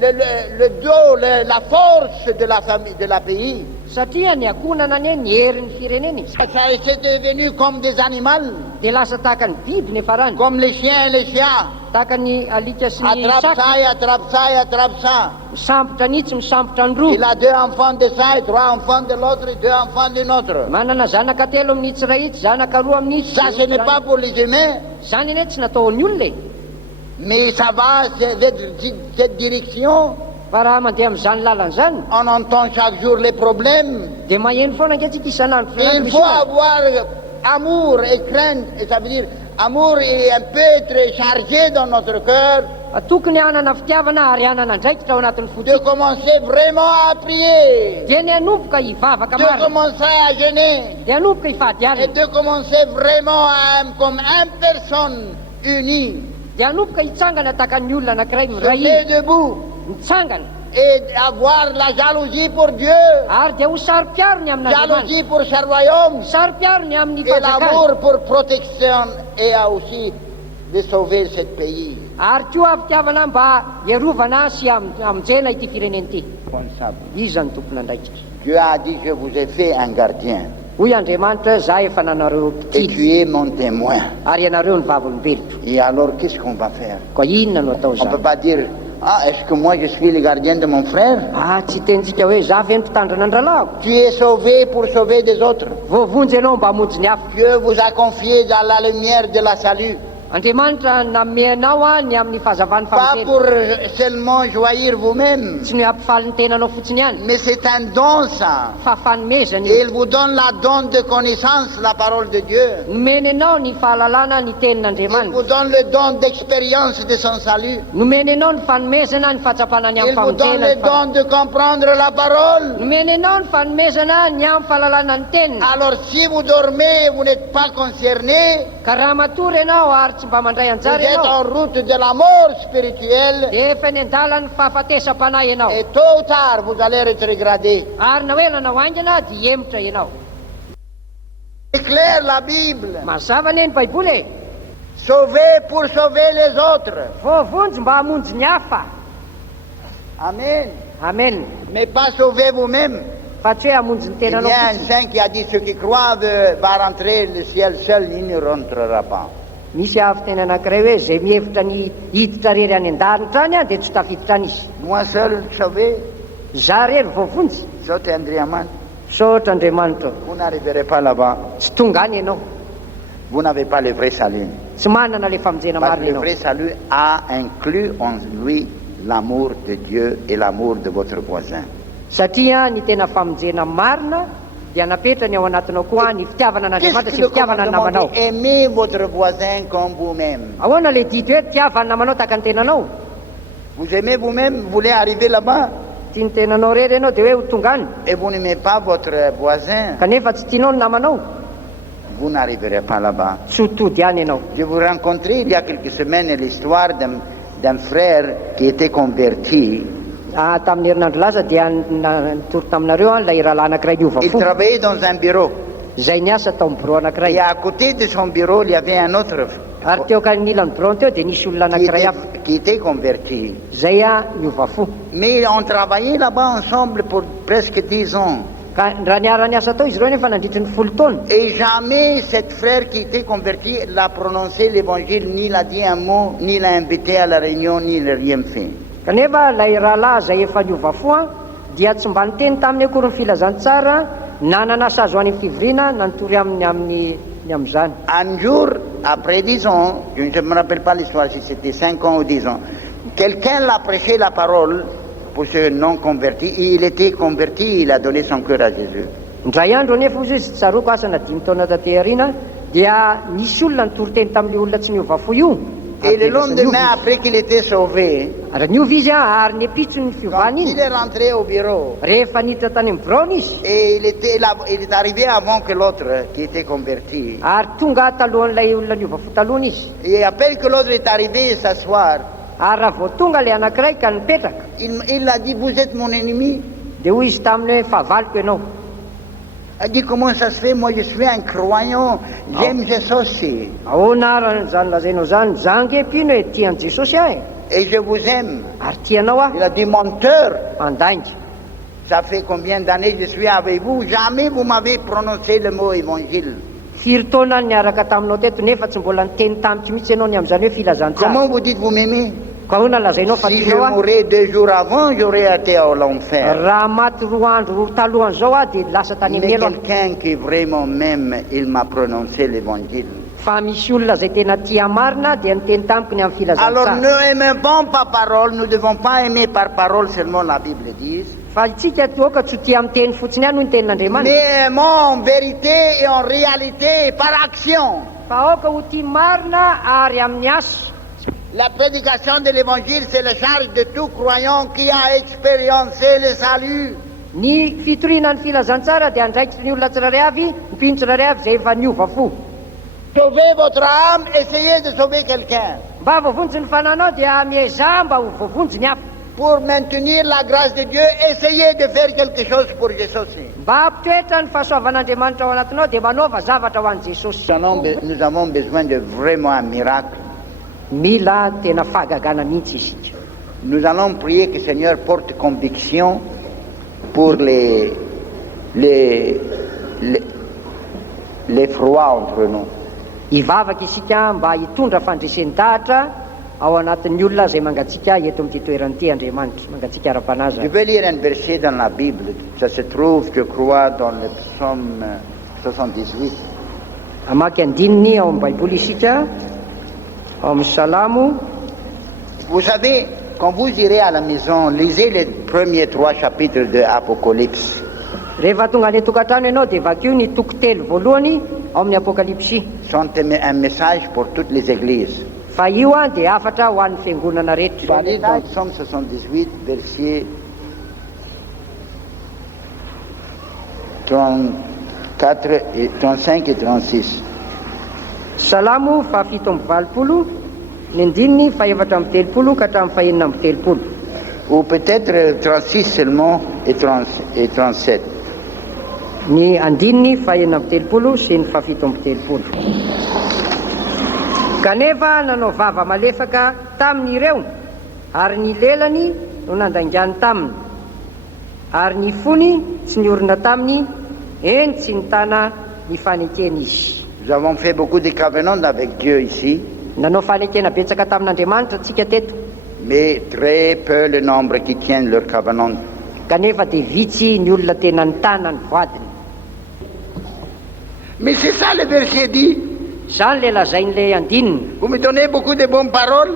le dos, la force de la famille, de la pays. satria ny akonana anie ny herin'ny fireneny Ça c'est devenu comme des animaux, dia lasa tahaka ny biby ny farany comme les chiens et les chiens. tahaka ny alika sy ny Attrape saka ça et attrape ça et attrape ça. misambotra nitsy misambotra ny roa Il a 2 enfants de ça et 3 enfants de l'autre et 2 enfants d'une autre. manana zanaka telo amin'ny tsiraitsy zanaka roa amin'ny Ça, ce n'est pas pour les humains, zany anie tsy nataon'ny olona e mais ça va vers cette direction. fa raha mandeha amin'izany lalana zany On entend chaque jour les problèmes. dia maheno foana ankehtsika isanandro Mais il faut avoir amour et crainte. Et ça veut dire, amour est un peu être chargé dans notre cœur, tokony hanana fitiavana ary hanana ndraikitra ao anatin'ny de fotsika commencer vraiment à prier, dia ny hanomboka hivavaka de marina commencer à jeûner, dia hanomboka hifady et alina de commencer vraiment comme une personne unie, dia hanomboka hitsangana tahaka ny olona anankiray se miray met debout, mitsangana et avoir la jalousie pour Dieu, ary dia ho saro-piarony amin'andriamanitra jalousie pour ce royaume, saro-piarony amin'ny et fanjakana l'amour pour protection et aussi de sauver ce pays. ary koa fitiavana mba iarovana sy amonjena ity fireneny ity Responsable. iza ny tompona andraikitra Dieu a dit, je vous ai fait un gardien, hoy andriamanitra za efa nanareo et mpitily tu es mon témoin. ary ianareo ny vavolombelotro Et alors, qu'est-ce qu'on va faire? koa inona no atao On ne peut zany pas dire, Ah, est-ce que moi je suis le gardien de mon frère? Tsy tentsika hoe za ve ny mpitandrina andralahako. Tu es sauvé pour sauver des autres. Voavonjy ianao mba hamonjy ny hafa. Dieu vous a confié dans la lumière de la salut. Andriamanitra nanome anao ny amin'ny fahazavany Pas famiteny. pour seulement joyir vous-même, Tsy ny hampifaly ny tenanao fotsiny ihany, mais c'est un don ça. fa fanomezany. Et il vous donne la don de connaissance, la parole de Dieu. Nomeny anao ny fahalalana ny Il tenin'Andriamanitra. vous donne le don d'expérience de son salut. Nomeny anao ny fanomezana ny fahatsapana ny Il amin'ny vous donne le famonjena. don de comprendre la parole. Nomeny anao ny fanomezana ny amin'ny fahalalana ny tenina. Alors si vous dormez, vous n'êtes pas concerné, Ka raha matory ianao ary tsy mba mandray vous anjara êtes ianao, en route de la mort spirituelle, dia efa ny andala ny fahafatesam-panahy ianao. et tôt ou tard vous allez rétrograder. Ary na hoe nanao aingana dia emotra ianao. C'est clair la Bible. Mazava anie ny baiboly e. Sauver pour sauver les autres. Voavonjy mba hamonjy ny hafa. Amen. Amen. Mais pas sauver vous-même. Fa tsy hoe hamonjy ny Il y tenanao a un fotsiny. saint qui a dit ceux qui croient va rentrer le ciel seul, il ne rentrera pas. Misy avy teny anankiray hoe zay mihevitra ny hiditra rery any an-danitra any a dia tsy tafiditra any izy. Moi seul sauvé, Za rery voavonjy, saute Andriaman, saotra Andriamanitra. vous n'arriverez pas là-bas. Tsy tonga any ianao, Vous n'avez pas le vrai salut. tsy manana le famonjena Parce que marina le ianao. vrai salut a inclus en lui l'amour de Dieu et l'amour de votre voisin. Satria ny tena famonjena marina dia napetrany ao anatinao koa ny fitiavana Qu'est-ce an'Andriamanitra que sy le fitiavana ny commandement namanao. dit? Aimez votre voisin comme vous-même. Ahoana le dito hoe tiava ny namanao tahaka ny tenanao. Vous aimez vous-même, vous voulez arriver là-bas, Tia ny tenanao rery ianao dia hoe ho tonga any, et vous n'aimez pas votre voisin, kanefa tsy tianao ny namanao, vous n'arriverez pas là-bas. tsy ho tody any ianao. Je vous rencontrais il y a quelques semaines l'histoire d'un frère qui était converti. Tamin'ny herinandro lasa dia nitory taminareo ilay rahalahy anankiray niova Il fo, travaillait dans un bureau. izay niasa tao amin'ny bureau Et anankiray. à côté de son bureau, il y avait un autre Ary teo kanilany bureau teo dia nisy olona anankiray hafa qui était converti. izay niova fo. Mais on travaillait là-bas ensemble pour presque 10 ans. Ka raha niara niasa tao izy ireo nefa nandritry ny 10 taona. Et jamais cet frère qui était converti l'a prononcé l'évangile, ni l'a dit un mot, ni l'a invité à la réunion, ni l'a rien fait. Kanefa ilay rahalahy izay efa niova fo dia tsy mba niteny taminy akory ny filazantsara, nananasa azo any amin'ny fivoriana nanotory amin'izany. Un jour, après 10 ans, je ne me rappelle pas l'histoire si c'était 5 ans ou 10 ans, quelqu'un l'a prêché la parole pour ce non-converti. Il était converti, il a donné son cœur à Jésus. Indray andro nefa izy tsy tsaroko asa na 5 taona taterina dia nisy olona nitory teny tamin'ilay olona tsy miova fo io. Et le lendemain, après qu'il était sauvé, Ary niova izy ary niapitso ny quand fiovany il iny. est rentré au bureau, Rehefa niditra tany amin'ny bureau izy, et il est arrivé avant que l'autre qui était converti. ary tonga talohan'ilay olona niova fo talohany izy. Et après que l'autre est arrivé s'asseoir, Ary raha vao tonga ilay anankiray ka nipetraka, il a dit, vous êtes mon ennemi. dia hoy izy taminy hoe fahavaliko ianao. Il a dit, comment ça se fait? Moi, je suis un croyant, j'aime Jésus aussi, Ahoana raha zany lazainao zany, za angepino hoe tian'i Jesosy ahy, et je vous aime. ary tianao Il ahy, a dit, menteur, andainga. ça fait combien d'années que je suis avec vous? Jamais vous m'avez prononcé le mot évangile. Firy taona niaraka taminao teto nefa tsy mbola niteny tamitsy mihitsy ianao ny amin'izany hoe filazantsara. Comment vous dites vous m'aimez? Ka ahoana lazainao fa Si je tianao ahy? mourais 2 jours avant, j'aurais été à l'enfer. Raha maty 2 andro talohan'izao ahy dia lasa tany Mais amin'ny elo aho. quelqu'un qui vraiment m'aime, il m'a prononcé l'évangile. Fa misy olona izay tena tia marina dia niteny tamiko ny amin'ny Alors filazantsara. ne aimons pas par parole, nous ne devons pas aimer par parole seulement, la Bible dit. Fa tsika toaka tsy ho tia miteny fotsiny ihany noho ny tenin'Andriamanitra. Mais aimons en vérité et en réalité et par action. Fa aoka ho tia marina ary amin'ny asa. La prédication de l'évangile, c'est la charge de tout croyant qui a expériencé le salut. Ny fitoriana ny filazantsara dia andraikitry ny olona tsirairay avy, mpino tsirairay avy izay efa niova fo. Sauvez votre âme, essayez de sauver quelqu'un. Mba voavonjy ny fananao dia mieza mba ho voavonjy ny hafa. Pour maintenir la grâce de Dieu, essayez de faire quelque chose pour Jésus. Mba hampitoetra ny fahasoavan'Andriamanitra ao anatinao dia manaova zavatra ho an'i Jesosy. Nous avons besoin de vraiment un miracle. Mila tena fahagagana mihitsy isika. Nous allons prier que le Seigneur porte conviction pour les les froids entre nous. Hivavaka isika mba hitondra fandreseny-dahatra ao anatin'ny olona zay mangatsika eto amin'ity toeran'ity Andriamanitra, mangatsika ara-panaza. Je vais lire un verset dans la Bible. Ça se trouve, je crois, dans le psaume 78. Amaky andininy ao amin'ny baiboly isika, ao amin'ny Salamo. Vous savez, quand vous irez à la maison, lisez les premiers 3 chapitres de Apocalypse. Rehefa tonga any tokantrano ianao dia vakio ny toko telo voalohany ao amin'ny apokalipsy. Sont un message pour toutes les églises. Fa io dia afatra ho an'ny fiangonana rehetra. Lisez dans le psaume 78, versets 34 et 35 et 36. Salamo fahafito amby valopolo, ny andininy fahaefatra amby telopolo ka hatramin'ny fahaenina amby telopolo. Ou peut-être 36 seulement et 37. Ny andininy fahaenina amby telopolo sy ny fahafito amby telopolo. Kanefa nanao vava malefaka taminy ireo, ary ny lelany no nandaingany taminy, ary ny fony tsy niorina taminy, eny tsy nitana ny fanekeny izy. Nous avons fait beaucoup de covenants avec Dieu ici, Nanao fanekena betsaka tamin'Andriamanitra tsika teto, mais très peu le nombre qui tiennent leur covenant. kanefa dia vitsy ny olona tena nitana ny voadiny. Mais c'est ça le verset dit. Zany le lazain'le andininy. Vous me donnez beaucoup de bonnes paroles.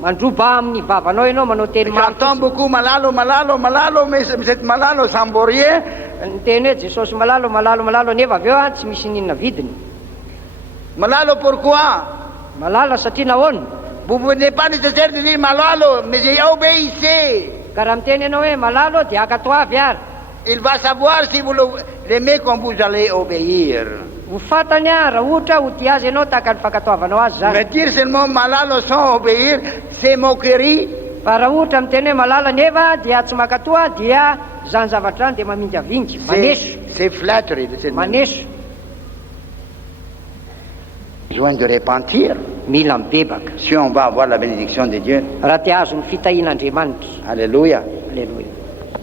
Mandroba amin'ny vavanao ianao manao teny J'entends beaucoup malalo, malalo, malalo, mais cette malalo ça ne vaut rien. ny teny hoe Jesosy malalo malalo malalo nefa avy eo tsy misy ninona vidiny. Malalo pourquoi? Malala satria nahoana? Vous n'êtes pas nécessaire de dire malalo, mais obéissez. Ka raha miteny ianao hoe malalo dia akato avy ary. Il va savoir si vous l'aimez comme vous allez obéir. Ho fantany raha ohatra ho tia azy ianao tahaka ny fankatoavanao azy Mais zany. dire seulement malalo sans obéir, c'est moquerie. Fa raha ohatra miteny hoe malala nefa dia tsy mankatoa dia zany zavatra zany dia mamingavingy, maneso, C'est flatterie. C'est maneso. besoin de repentir Mila mibebaka si on va avoir la bénédiction de Dieu. raha tia azo ny fitahian'Andriamanitra. Alléluia. Aleluia.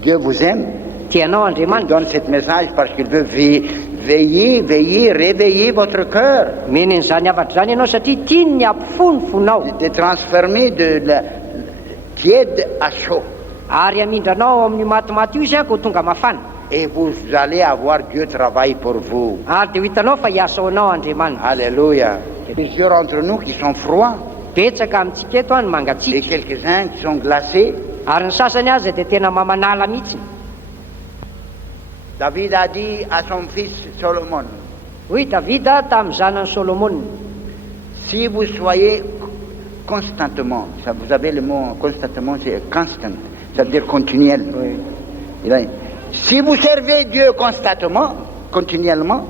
Dieu vous aime. Tianao Il Andriamanitra. donne ce message parce qu'il veut veiller, réveiller votre cœur. Meneny zany avatra zany ianao satria tiany ny ampifony fonao De transformer de la tiède à chaud. ary amindranao amin'ny matimaty io izy ko tonga mafana. Et vous allez avoir Dieu travaille pour vous. Ary dia ho hitanao fa hiasa anao Andriamanitra. Alléluia. Plusieurs d'entre nous qui sont froids Betsaka amintsika eto any et mangatsiaka, quelques-uns qui sont glacés. ary ny sasany azy dia tena mamanala mihitsy. David a dit à son fils Solomon, Hoy Davida tamin'ny zanany Solomona, si vous soyez constantement, ça, vous avez le mot constantement, c'est constant, ça veut dire continuel. Il a dit, si vous servez Dieu constantement, continuellement,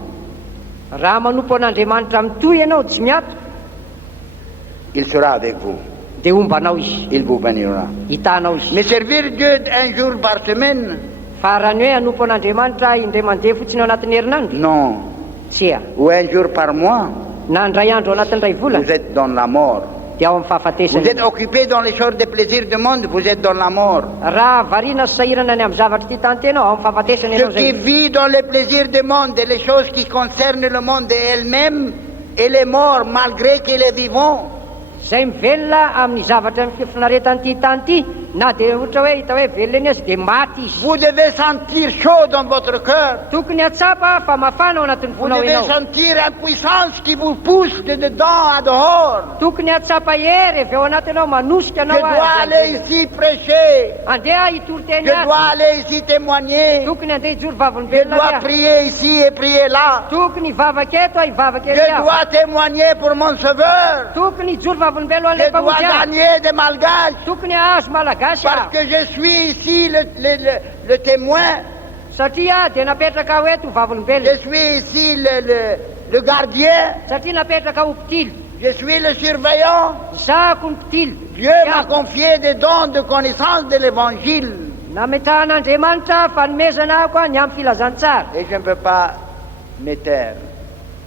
raha manompo an'Andriamanitra mitohy ianao tsy miato, il sera avec vous, dia ombanao izy, il vous bénira. hitanao izy. Mais servir Dieu un jour par semaine, Fa raha ny hoe hanompo an'Andriamanitra indray mandeha fotsiny ao anatin'ny herinandro, non, tsia. ou un jour par mois, Na indray andro ao anatin'ny ray vous volana êtes dans la mort. dia ao amin'ny Vous fahafatesany. êtes occupé dans les choses de plaisir du monde, vous êtes dans la mort. Raha variana sy sahirana ny amin'ny zavatra ty tany tena ao amin'ny fahafatesany Ceux ianao qui zay. vivent dans les plaisirs du monde et les choses qui concernent le monde elles-mêmes, elle est mort malgré qu'elle est vivant. Zay mivelona amin'ny zavatra ny fifinaretan'ity tany ity, na dia ohatra hoe hita hoe velona izy dia maty izy. Vous devez sentir chaud dans votre cœur. Tokony atsapa fa mafana ao anatin'ny Vous fonao devez ianao. sentir une puissance qui vous pousse de dedans à dehors. Tokony atsapa hery avy ao anaty ianao manosika Je anao dois aller ici prêcher. andeha hitory teny Je dois azy. aller ici témoigner. Tokony andeha hijory vavony Je velona dois aho. prier ici et prier là. Tokony hivavaka eto hivavaka ery Je aho. dois témoigner pour mon sauveur. Tokony hijory vavony velo Je an'ilay dois mpamonjy aho. gagner des malgaches. Tokony ahazo malagasy Parce aho. que je suis ici le témoin. Satria dia napetraka aho eto vavony Je velona. suis ici le gardien. Satria napetraka ho mpitily. Je suis le surveillant. Zako ny mpitily. Dieu m'a confié des dons de connaissance de l'évangile. Nametrahan'Andriamanitra fanomezana ako ny amin'ny filazantsara. Et je ne peux pas me taire.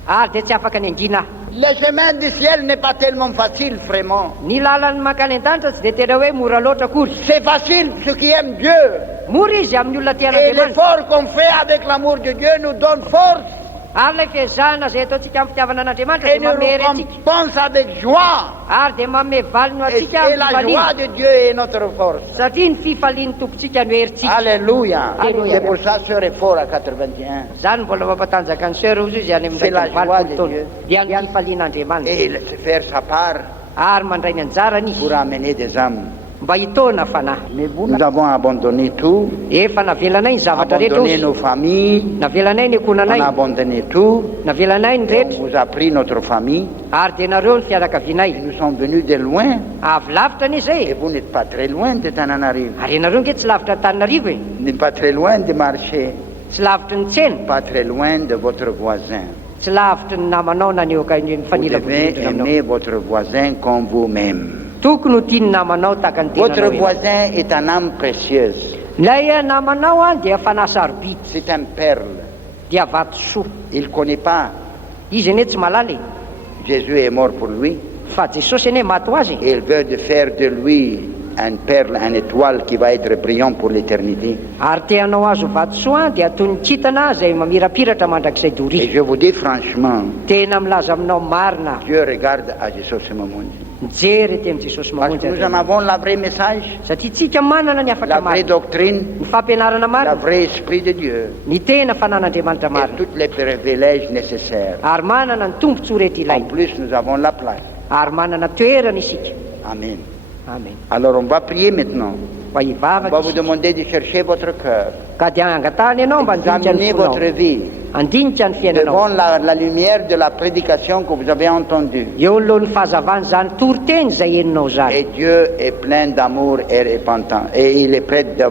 Ary dia tsy afaka ny angina aho. Le chemin du ciel n'est pas tellement facile, vraiment. Ny lalan'ny mankany an-danitra tsy dia tena hoe mora loatra akory. C'est facile pour ceux qui aiment Dieu. Mora izy amin'ny olona tia Et an'Andriamanitra. l'effort qu'on fait avec l'amour de Dieu nous donne force. Ary ilay fiezahana zay ataontsika amin'ny fitiavana an'Andriamanitra Et dia nous mamery antsika. récompense avec joie. Ary dia mame valino Et antsika c'est amin'ny la fifaliana. joie de Dieu est notre force. Satria ny fifalian'ny tompontsika no herintsika. Alléluia. Alléluia. C'est pour ça, sœur est fort à 81. Zany mbola mampatanjaka ny sœur ozy izy any amin'ny C'est la joie valopolo de taona. Dieu. Dia ny fifalian'Andriamanitra. Et il sait faire sa part Ary mandray ny anjarany izy pour amener des âmes. mba hitona fanahy. Mais nous avons abandonné tout, Efa navelanay ny zavatra rehetra abandonné ozy. nos familles, Navelanay ny on akonanay. a abandonné tout. Navelanay ny On rehetra. vous a pris notre famille. Ary dia nareo ny Et fianakavianay. nous sommes venus de loin. Avy lavitra anie zay Et e. vous n'êtes pas très loin de Tananarive. Ary ianareo nge tsy lavitra Tananarivo e. Vous n'êtes pas très loin de marché. Tsy lavitra ny tsena. Pas très loin de votre voisin. Tsy lavitra ny namanao na ny oka ny Vous mifanila devez vodirindrina aminao. aimer votre voisin comme vous-même. Tokony ho tiany namanao tahaka ny Votre tenanao eo. voisin est un âme précieuse. Ilay namanao a dia fanahy sarobidy, C'est un perle. dia vato soa. Il ne connaît pas. Izy anie tsy malala e. Jésus est mort pour lui. Fa Jesosy anie maty ho azy. Et il veut de faire de lui un perle, une étoile qui va être brillant pour l'éternité. Ary teanao azo vato soa dia toy ny kintana zay mamirapiratra mandrakizay Et doria. je vous dis franchement, Tena milaza aminao marina. Dieu regarde à Jésus Mamondi. Mijery ety amin'ny Jesosy Parce que mamonjy. nous en avons la vraie message, Satria tsika manana ny afaka la vraie marina. doctrine, Ny fampianarana la marina. vraie esprit de Dieu Ny tena fanan'Andriamanitra et marina. tous les privilèges nécessaires. Ary manana ny tombontsoa rehetra En ilaina. plus, nous avons la place. Ary manana toerana isika. Amen. Amen. Alors on va prier maintenant. Mba On va hivavaka vous isika. demander de chercher votre cœur, Ka dia angatahany ianao mba andinika ny d'examiner votre fonao. vie Andinika ny fiainanao. devant la lumière de la prédication que vous avez entendue. Eo alohan'ny fahazavany zany toriteny zay eninao zany. Et Dieu est plein d'amour et repentant. Et il est prêt de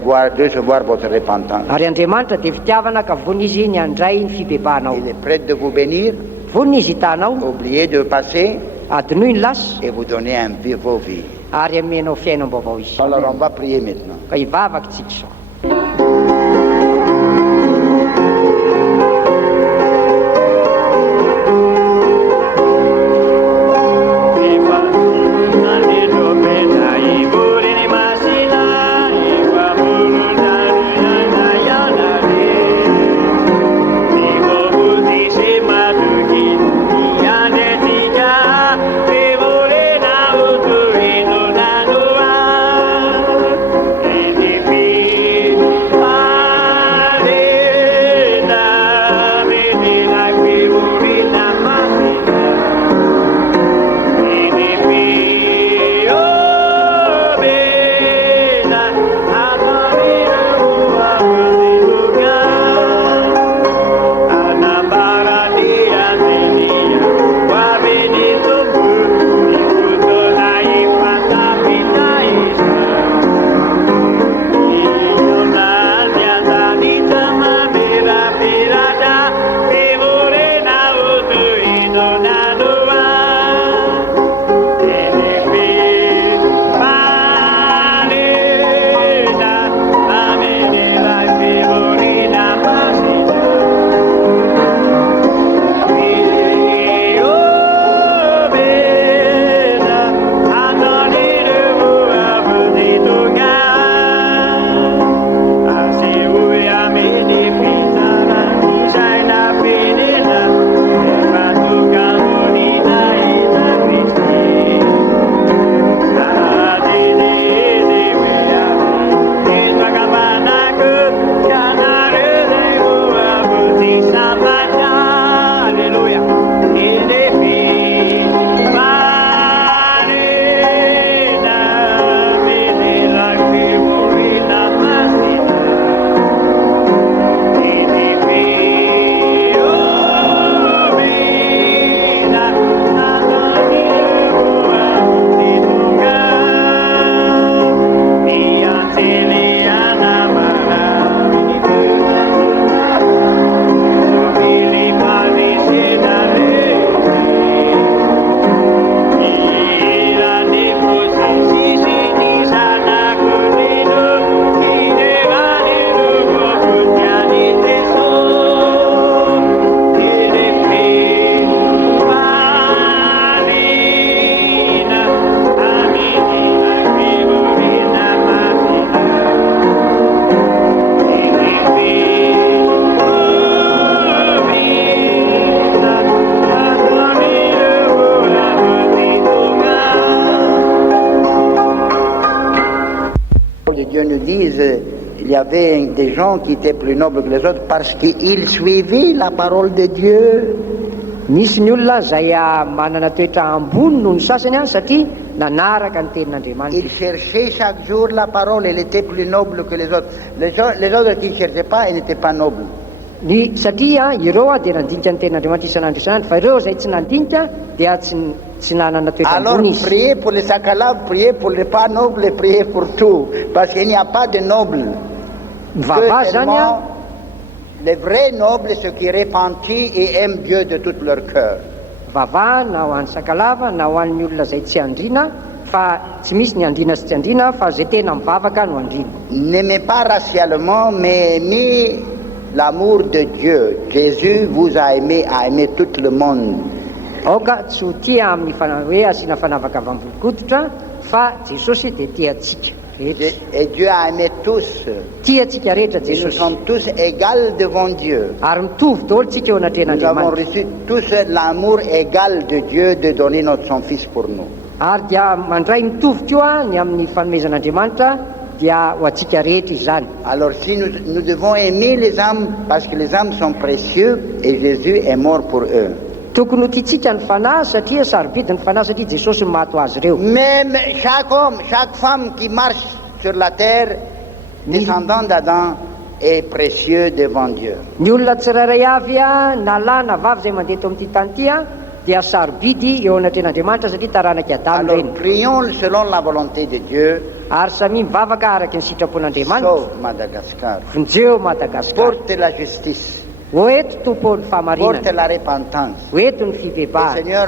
recevoir votre repentance. Ary Andriamanitra dia fitiavana ka vonina izy ny andray ny fibebanao. Il est prêt de vous bénir, Vonina izy hitanao, oublier de passer adinoy ny lasa, et vous donner un vos vies. ary amenao fiainam-baovao izy. Alors on va prier maintenant. Ka hivavaka tsika sao. l'Église, il y avait des gens qui étaient plus nobles que les autres parce qu'ils suivaient la parole de Dieu. Misy ny olona izay manana toetra ambony noho ny sasany satria nanaraka ny tenin'Andriamanitra. Ils cherchaient chaque jour la parole, elle était plus noble que les autres. Les autres qui ne cherchaient pas, ils n'étaient pas nobles. Satria ireo dia nandinika ny tenin'Andriamanitra isan'andro isan'andro, fa ireo izay tsy nandinika dia tsy nanana toetra Alors ambony izy. priez pour les sacalaves, priez pour les pas nobles et priez pour tout. Parce qu'il n'y a pas de nobles. Mivavaha zany Les vrais nobles, ceux qui repentissent et aiment Dieu de tout leur cœur. vavaha na ho an'ny sakalava na ho an'ny olona izay tsy andrina, fa tsy misy ny andrina sy tsy andrina fa zay tena mivavaka no andrina. N'aimez pas racialement, mais aimez l'amour de Dieu. Jésus vous a aimé tout le monde. Aoka tsy ho tia amin'ny hoe asiana fanavaka avy amin'ny volon-koditra, fa Jesosy dia tia atsika rehetra. Et Dieu a aimé tous. Tia atsika rehetra Et nous Jesosy. sommes tous égaux devant Dieu. Ary mitovy daholo tsika eo Nous avons anatrehan'Andriamanitra. reçu tous l'amour égal de Dieu de donner notre son Fils pour nous. Ary dia mandray mitovy koa ny amin'ny fanomezan'Andriamanitra dia ho atsika rehetra izany. Alors si nous devons aimer les âmes parce que les âmes sont précieuses et Jésus est mort pour eux. Tokony ho tiantsika ny fanahy satria sarobidi ny fanahy satria Jesosy no mahato azy ireo. Même chaque homme, chaque femme qui marche sur la terre, descendant d'Adam, est précieux devant Dieu. Ny olona tsirairay avy na lahy na vavy izay mandeha eto amin'ity tany ity dia sarobidy eo anatrehan'Andriamanitra satria taranaky Adamo Alors reny. prions selon la volonté de Dieu. Ary samy mivavaka araky ny sitrapon'Andriamanitra. Sauve Madagascar. Vonjeo Madagasikara. Porte la justice. Hoeto tompo ny Porte fahamarinana. la repentance. Hoeto ny Et fivavahana. Seigneur,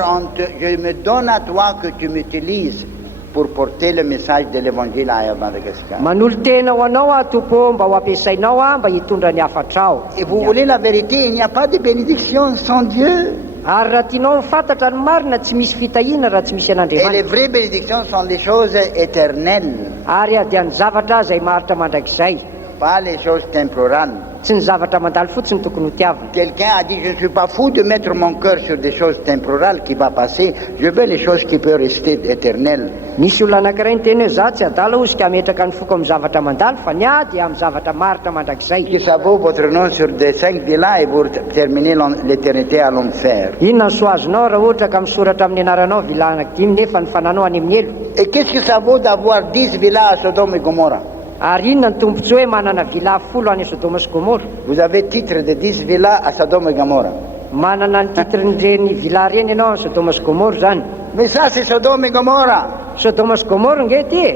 je me donne à toi que tu m'utilises pour porter le message de l'évangile à Madagascar. Manolo tena ho anao tompo mba ho ampiasainao mba hitondra ny hafatrao. Et vous voulez la vérité, il n'y a pas de bénédiction sans Dieu. Ary raha tianao fantatra ny marina tsy misy fitahiana raha tsy misy Et les an'Andriamanitra. vraies bénédictions sont des choses éternelles, Ary dia ny zavatra izay maharitra mandrakizay, pas les choses temporales. tsy ny zavatra mandalo fotsiny tokony ho tiavina. Quelqu'un a dit, je ne suis pas fou de mettre mon cœur sur des choses temporales qui vont passer. Je veux les choses qui peuvent rester éternelles. Misy olona anankiray nyteny hoe za tsy adala ozy ka ametraka ny foko amin'ny zavatra mandalo fa ny dia amin'ny zavatra maritra mandrakizay. Que ça vaut votre nom sur des 5 villas et vous terminez l'éternité à l'enfer. Inona ny soazonao raha ohatra ka misoratra amin'ny anaranao vila anankidimy nefa ny fananao any amin'ny elo. Et qu'est-ce que ça vaut d'avoir 10 villas à Sodome et Gomorrah? Ary inona ny tombontsoa hoe manana vila 10 any Sodoma sy Gomora. Vous avez titre de 10 villas à Sodome et Gomorrah. Manana ny titrin'ireny vila reny ianao any Sodoma sy Gomora zany. Mais ça, c'est Sodome et Gomorrah. Sodoma sy Gomora nge ty.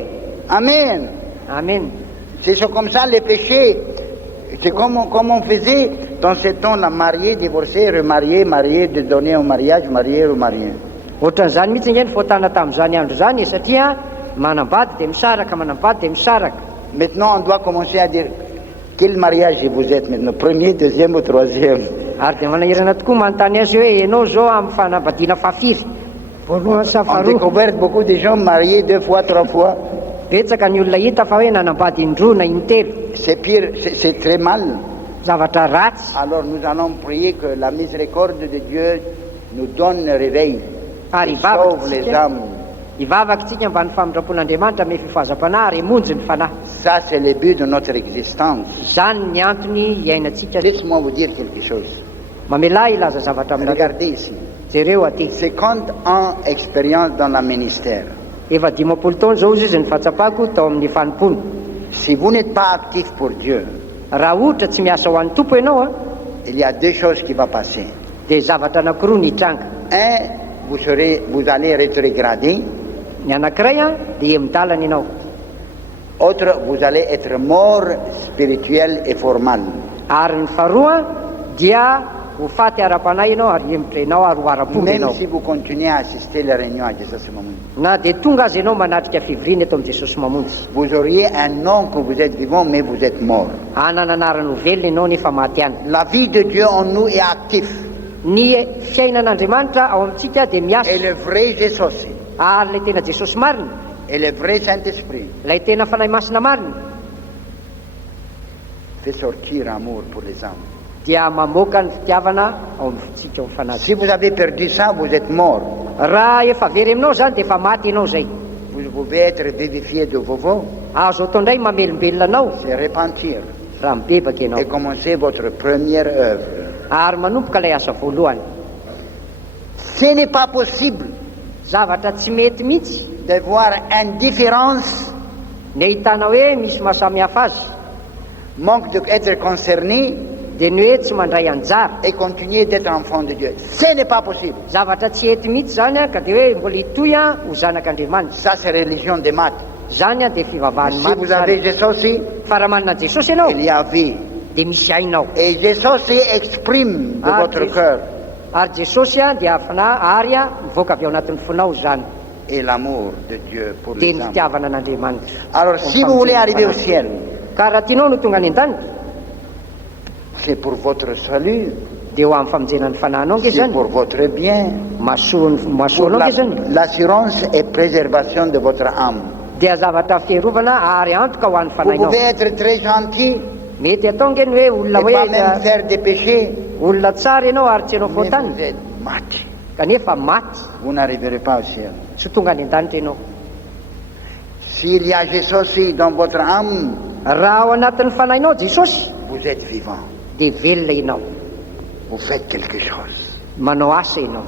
Amen. Amen. C'est comme ça les péchés. C'est comme on faisait dans ce temps-là, marié, divorcé, remarié, marié, de donner au mariage, marié, remarié. Ohatran'izany mihitsy nge ny fotana tamin'izany andro zany satria manambady dia misaraka, manambady dia misaraka. Maintenant, on doit commencer à dire quel mariage vous êtes maintenant, premier, deuxième ou troisième. Ary dia manahirana tokoa manontany azy hoe ianao zao amin'ny fanambadiana fahafiry. Voalohany sa On faharoa. découvert beaucoup de gens mariés 2 fois, 3 fois. Betsaka ny olona hita fa hoe nanambady indroa na intelo. C'est pire, c'est très mal. Zavatra ratsy. Alors nous allons prier que la miséricorde de Dieu nous donne le réveil. Ary Et sauve les ivavaka âmes. tsika mba ny famindram-pon'Andriamanitra ame fifazam-panahy ary hamonjy ny fanahy. Ça, c'est le but de notre existence. Zany ny antony iainantsika. Laisse-moi vous dire quelque chose. Mamelahy ilaza zavatra aminareo. Regardez ici. Jereo aty. 50 ans expérience dans le ministère. Efa 50 taona zao izy ny fahatsapako tao amin'ny fanimpony. Si vous n'êtes pas actif pour Dieu, Raha ohatra tsy miasa ho an'ny tompo ianao il y a 2 choses qui vont passer. dia zavatra anankiroa ny hitranga. Vous allez rétrograder. Ny anankiray dia midalana ianao. Autre, vous allez être mort spirituel et formal. Ary ny faharoa dia ho faty ara-panahy ianao ary hemotra ianao ary ho ara-pomba Même ianao. si vous continuez à assister les réunions à Jésus Mamoun, Na dia tonga azy ianao manatrika fivoriana eto amin'ny Jesosy mamonjy. vous auriez un nom que vous êtes vivant, mais vous êtes mort. Anana anarany ho velona ianao nefa maty any. La vie de Dieu en nous est active. Ny fiainan'Andriamanitra ao amintsika dia miasa. Et le vrai Jésus, Ary ilay tena Jesosy marina, et le vrai Saint-Esprit, ilay tena fanahy masina marina fait sortir amour pour les âmes. dia mamoaka ny fitiavana ao amintsika ao amin'ny fanahy. Si vous avez perdu ça, vous êtes mort. Raha efa very aminao zany dia efa maty ianao zay. Vous pouvez être vivifié de vos veaux, azo atao indray mamelombelona anao c'est repentir raha mibebaka ianao et commencer votre première œuvre. ary manomboka ilay asa voalohany. Ce n'est pas possible Zavatra tsy mety mihitsy de voir indifférence, ny ahitana hoe misy mahasamihafa azy manque d'être concerné dia ny hoe tsy mandray anjara. et continuer d'être enfant de Dieu. Ce n'est pas possible. Zavatra tsy hety mihitsy zany a ka dia hoe mbola hitohy a ho zanak'Andriamanitra. Ça, c'est religion des maths. Zany a dia fivavahan'ny Si maty vous zany. avez Jésus, Fa raha manana Jesosy ianao il y a vie. dia misy ainao. Et Jésus exprime de Ah, votre Jésus. cœur Ary Jesosy a dia ary a mivoaka avy ao anatin'ny fonao zany et l'amour de Dieu pour dia les ny hommes. fitiavana an'Andriamanitra. Alors, si vous voulez arriver au ciel, Ka raha tianao no tonga any an-danitra c'est pour votre salut, dia ho amin'ny famonjenan'ny fanahinao nge c'est zany, pour votre bien, mahasoa pour anao nge zany, l'assurance et préservation de votre âme. dia zavatra fiarovana ary antoka ho an'ny Vous fanahinao. pouvez être très gentil Mety atao nge ny hoe olona et pas même hoe faire des péchés, olona tsara ianao ary tsy ianao mais faotany vous êtes machi. kanefa maty Vous n'arriverez pas au ciel. tsy tonga any an-danitra ianao. S'il y a Jésus dans votre âme, Raha ao anatin'ny fanahinao Jesosy vous êtes vivant. dia velona ianao, Vous faites quelque chose. manao asa ianao.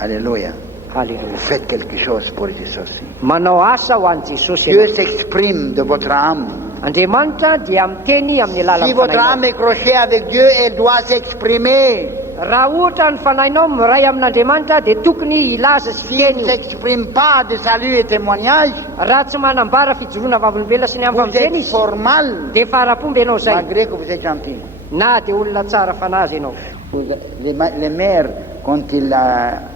Alléluia. Vous Halleluja. faites quelque chose pour Jésus. Manao asa ho an'i Jesosy Dieu ianao. s'exprime de votre âme. Andriamanitra dia miteny amin'ny Si alalan'ny votre fanahinao. âme est crochée avec Dieu, elle doit s'exprimer. Raha ohatra ny fanahinao miray amin'Andriamanitra dia tokony ilaza sy S'il ne fiteny io. s'exprime pas de salut et témoignage, Raha tsy manambara fijoroana vavolombelona sy ny vous am'famojeny êtes izy formal, dia farapomby ianao zay, malgré que vous êtes gentil. na dia olona tsara fanazy ianao. Les mères, quand ils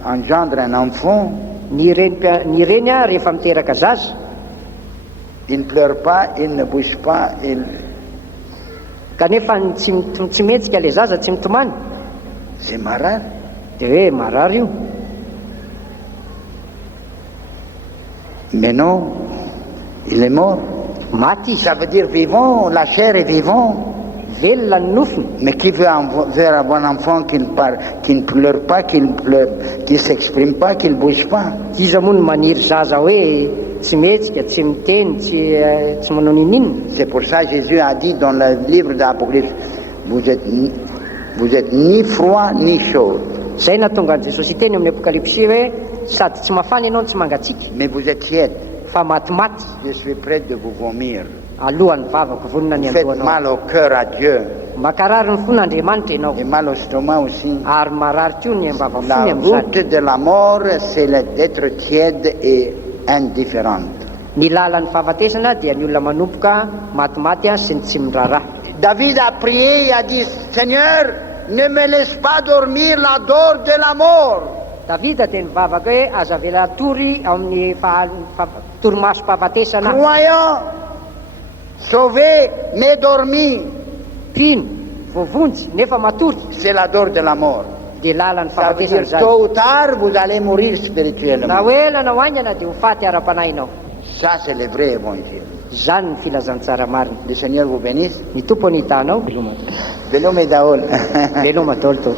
engendrent un enfant, Ny reny a rehefa miteraka zaza ils ne pleurent pas, ils ne bougent pas, kanefa tsy metsika le zaza tsy mitomany c'est marrant. dia hoe marary io. Mais non, il est mort. Maty izy, Ça veut dire vivant, la chair est vivant. velona ny nofony. Mais qui veut avoir un enfant qui ne pleure pas, qui ne s'exprime pas, qui ne bouge pas? Iza moa no maniry zaza hoe tsy metsika, tsy miteny, tsy manao ninninona. C'est pour ça que Jésus a dit dans le livre d'Apocalypse, vous êtes ni froid ni chaud, Zay nahatonga an' Jesosy teny amin'ny apokalipsy hoe sady tsy mafana ianao tsy mangatsiaka mais vous êtes tiède. fa matimaty. Je suis prêt de vous vomir. Alohan'ny vavako vonona ny Vous faites andohanao. mal au cœur à Dieu Makarary ny fon'Andriamanitra ianao et mal au stomac aussi. ary marary koa ny ambavafony La amin'izany. route de la mort, c'est d'être tiède et indifférente. Ny lalan'ny fahafatesana dia ny olona manompoka matimaty a sy ny tsy miraharaha. David a prié et a dit, Seigneur, ne me laisse pas dormir la dor de la mort. Davida dia nivavaka hoe aza vela tory ao amin'ny torimaso fahafatesana. Croyant, sauvé, mais dormi, Pino, voavonjy nefa matory c'est la dor de la mort. dia lalan'ny Ça veut fahafatesana dire, zany. tôt ou tard, vous allez mourir Na spirituellement. hoe ela na hoaingana dia ho faty ara-panahinao. Ça, c'est le vrai évangile. Zany ny filazantsara marina. Le Seigneur vous bénisse. Ny tompo ny hitanao Velome Daol. veloma daholo to.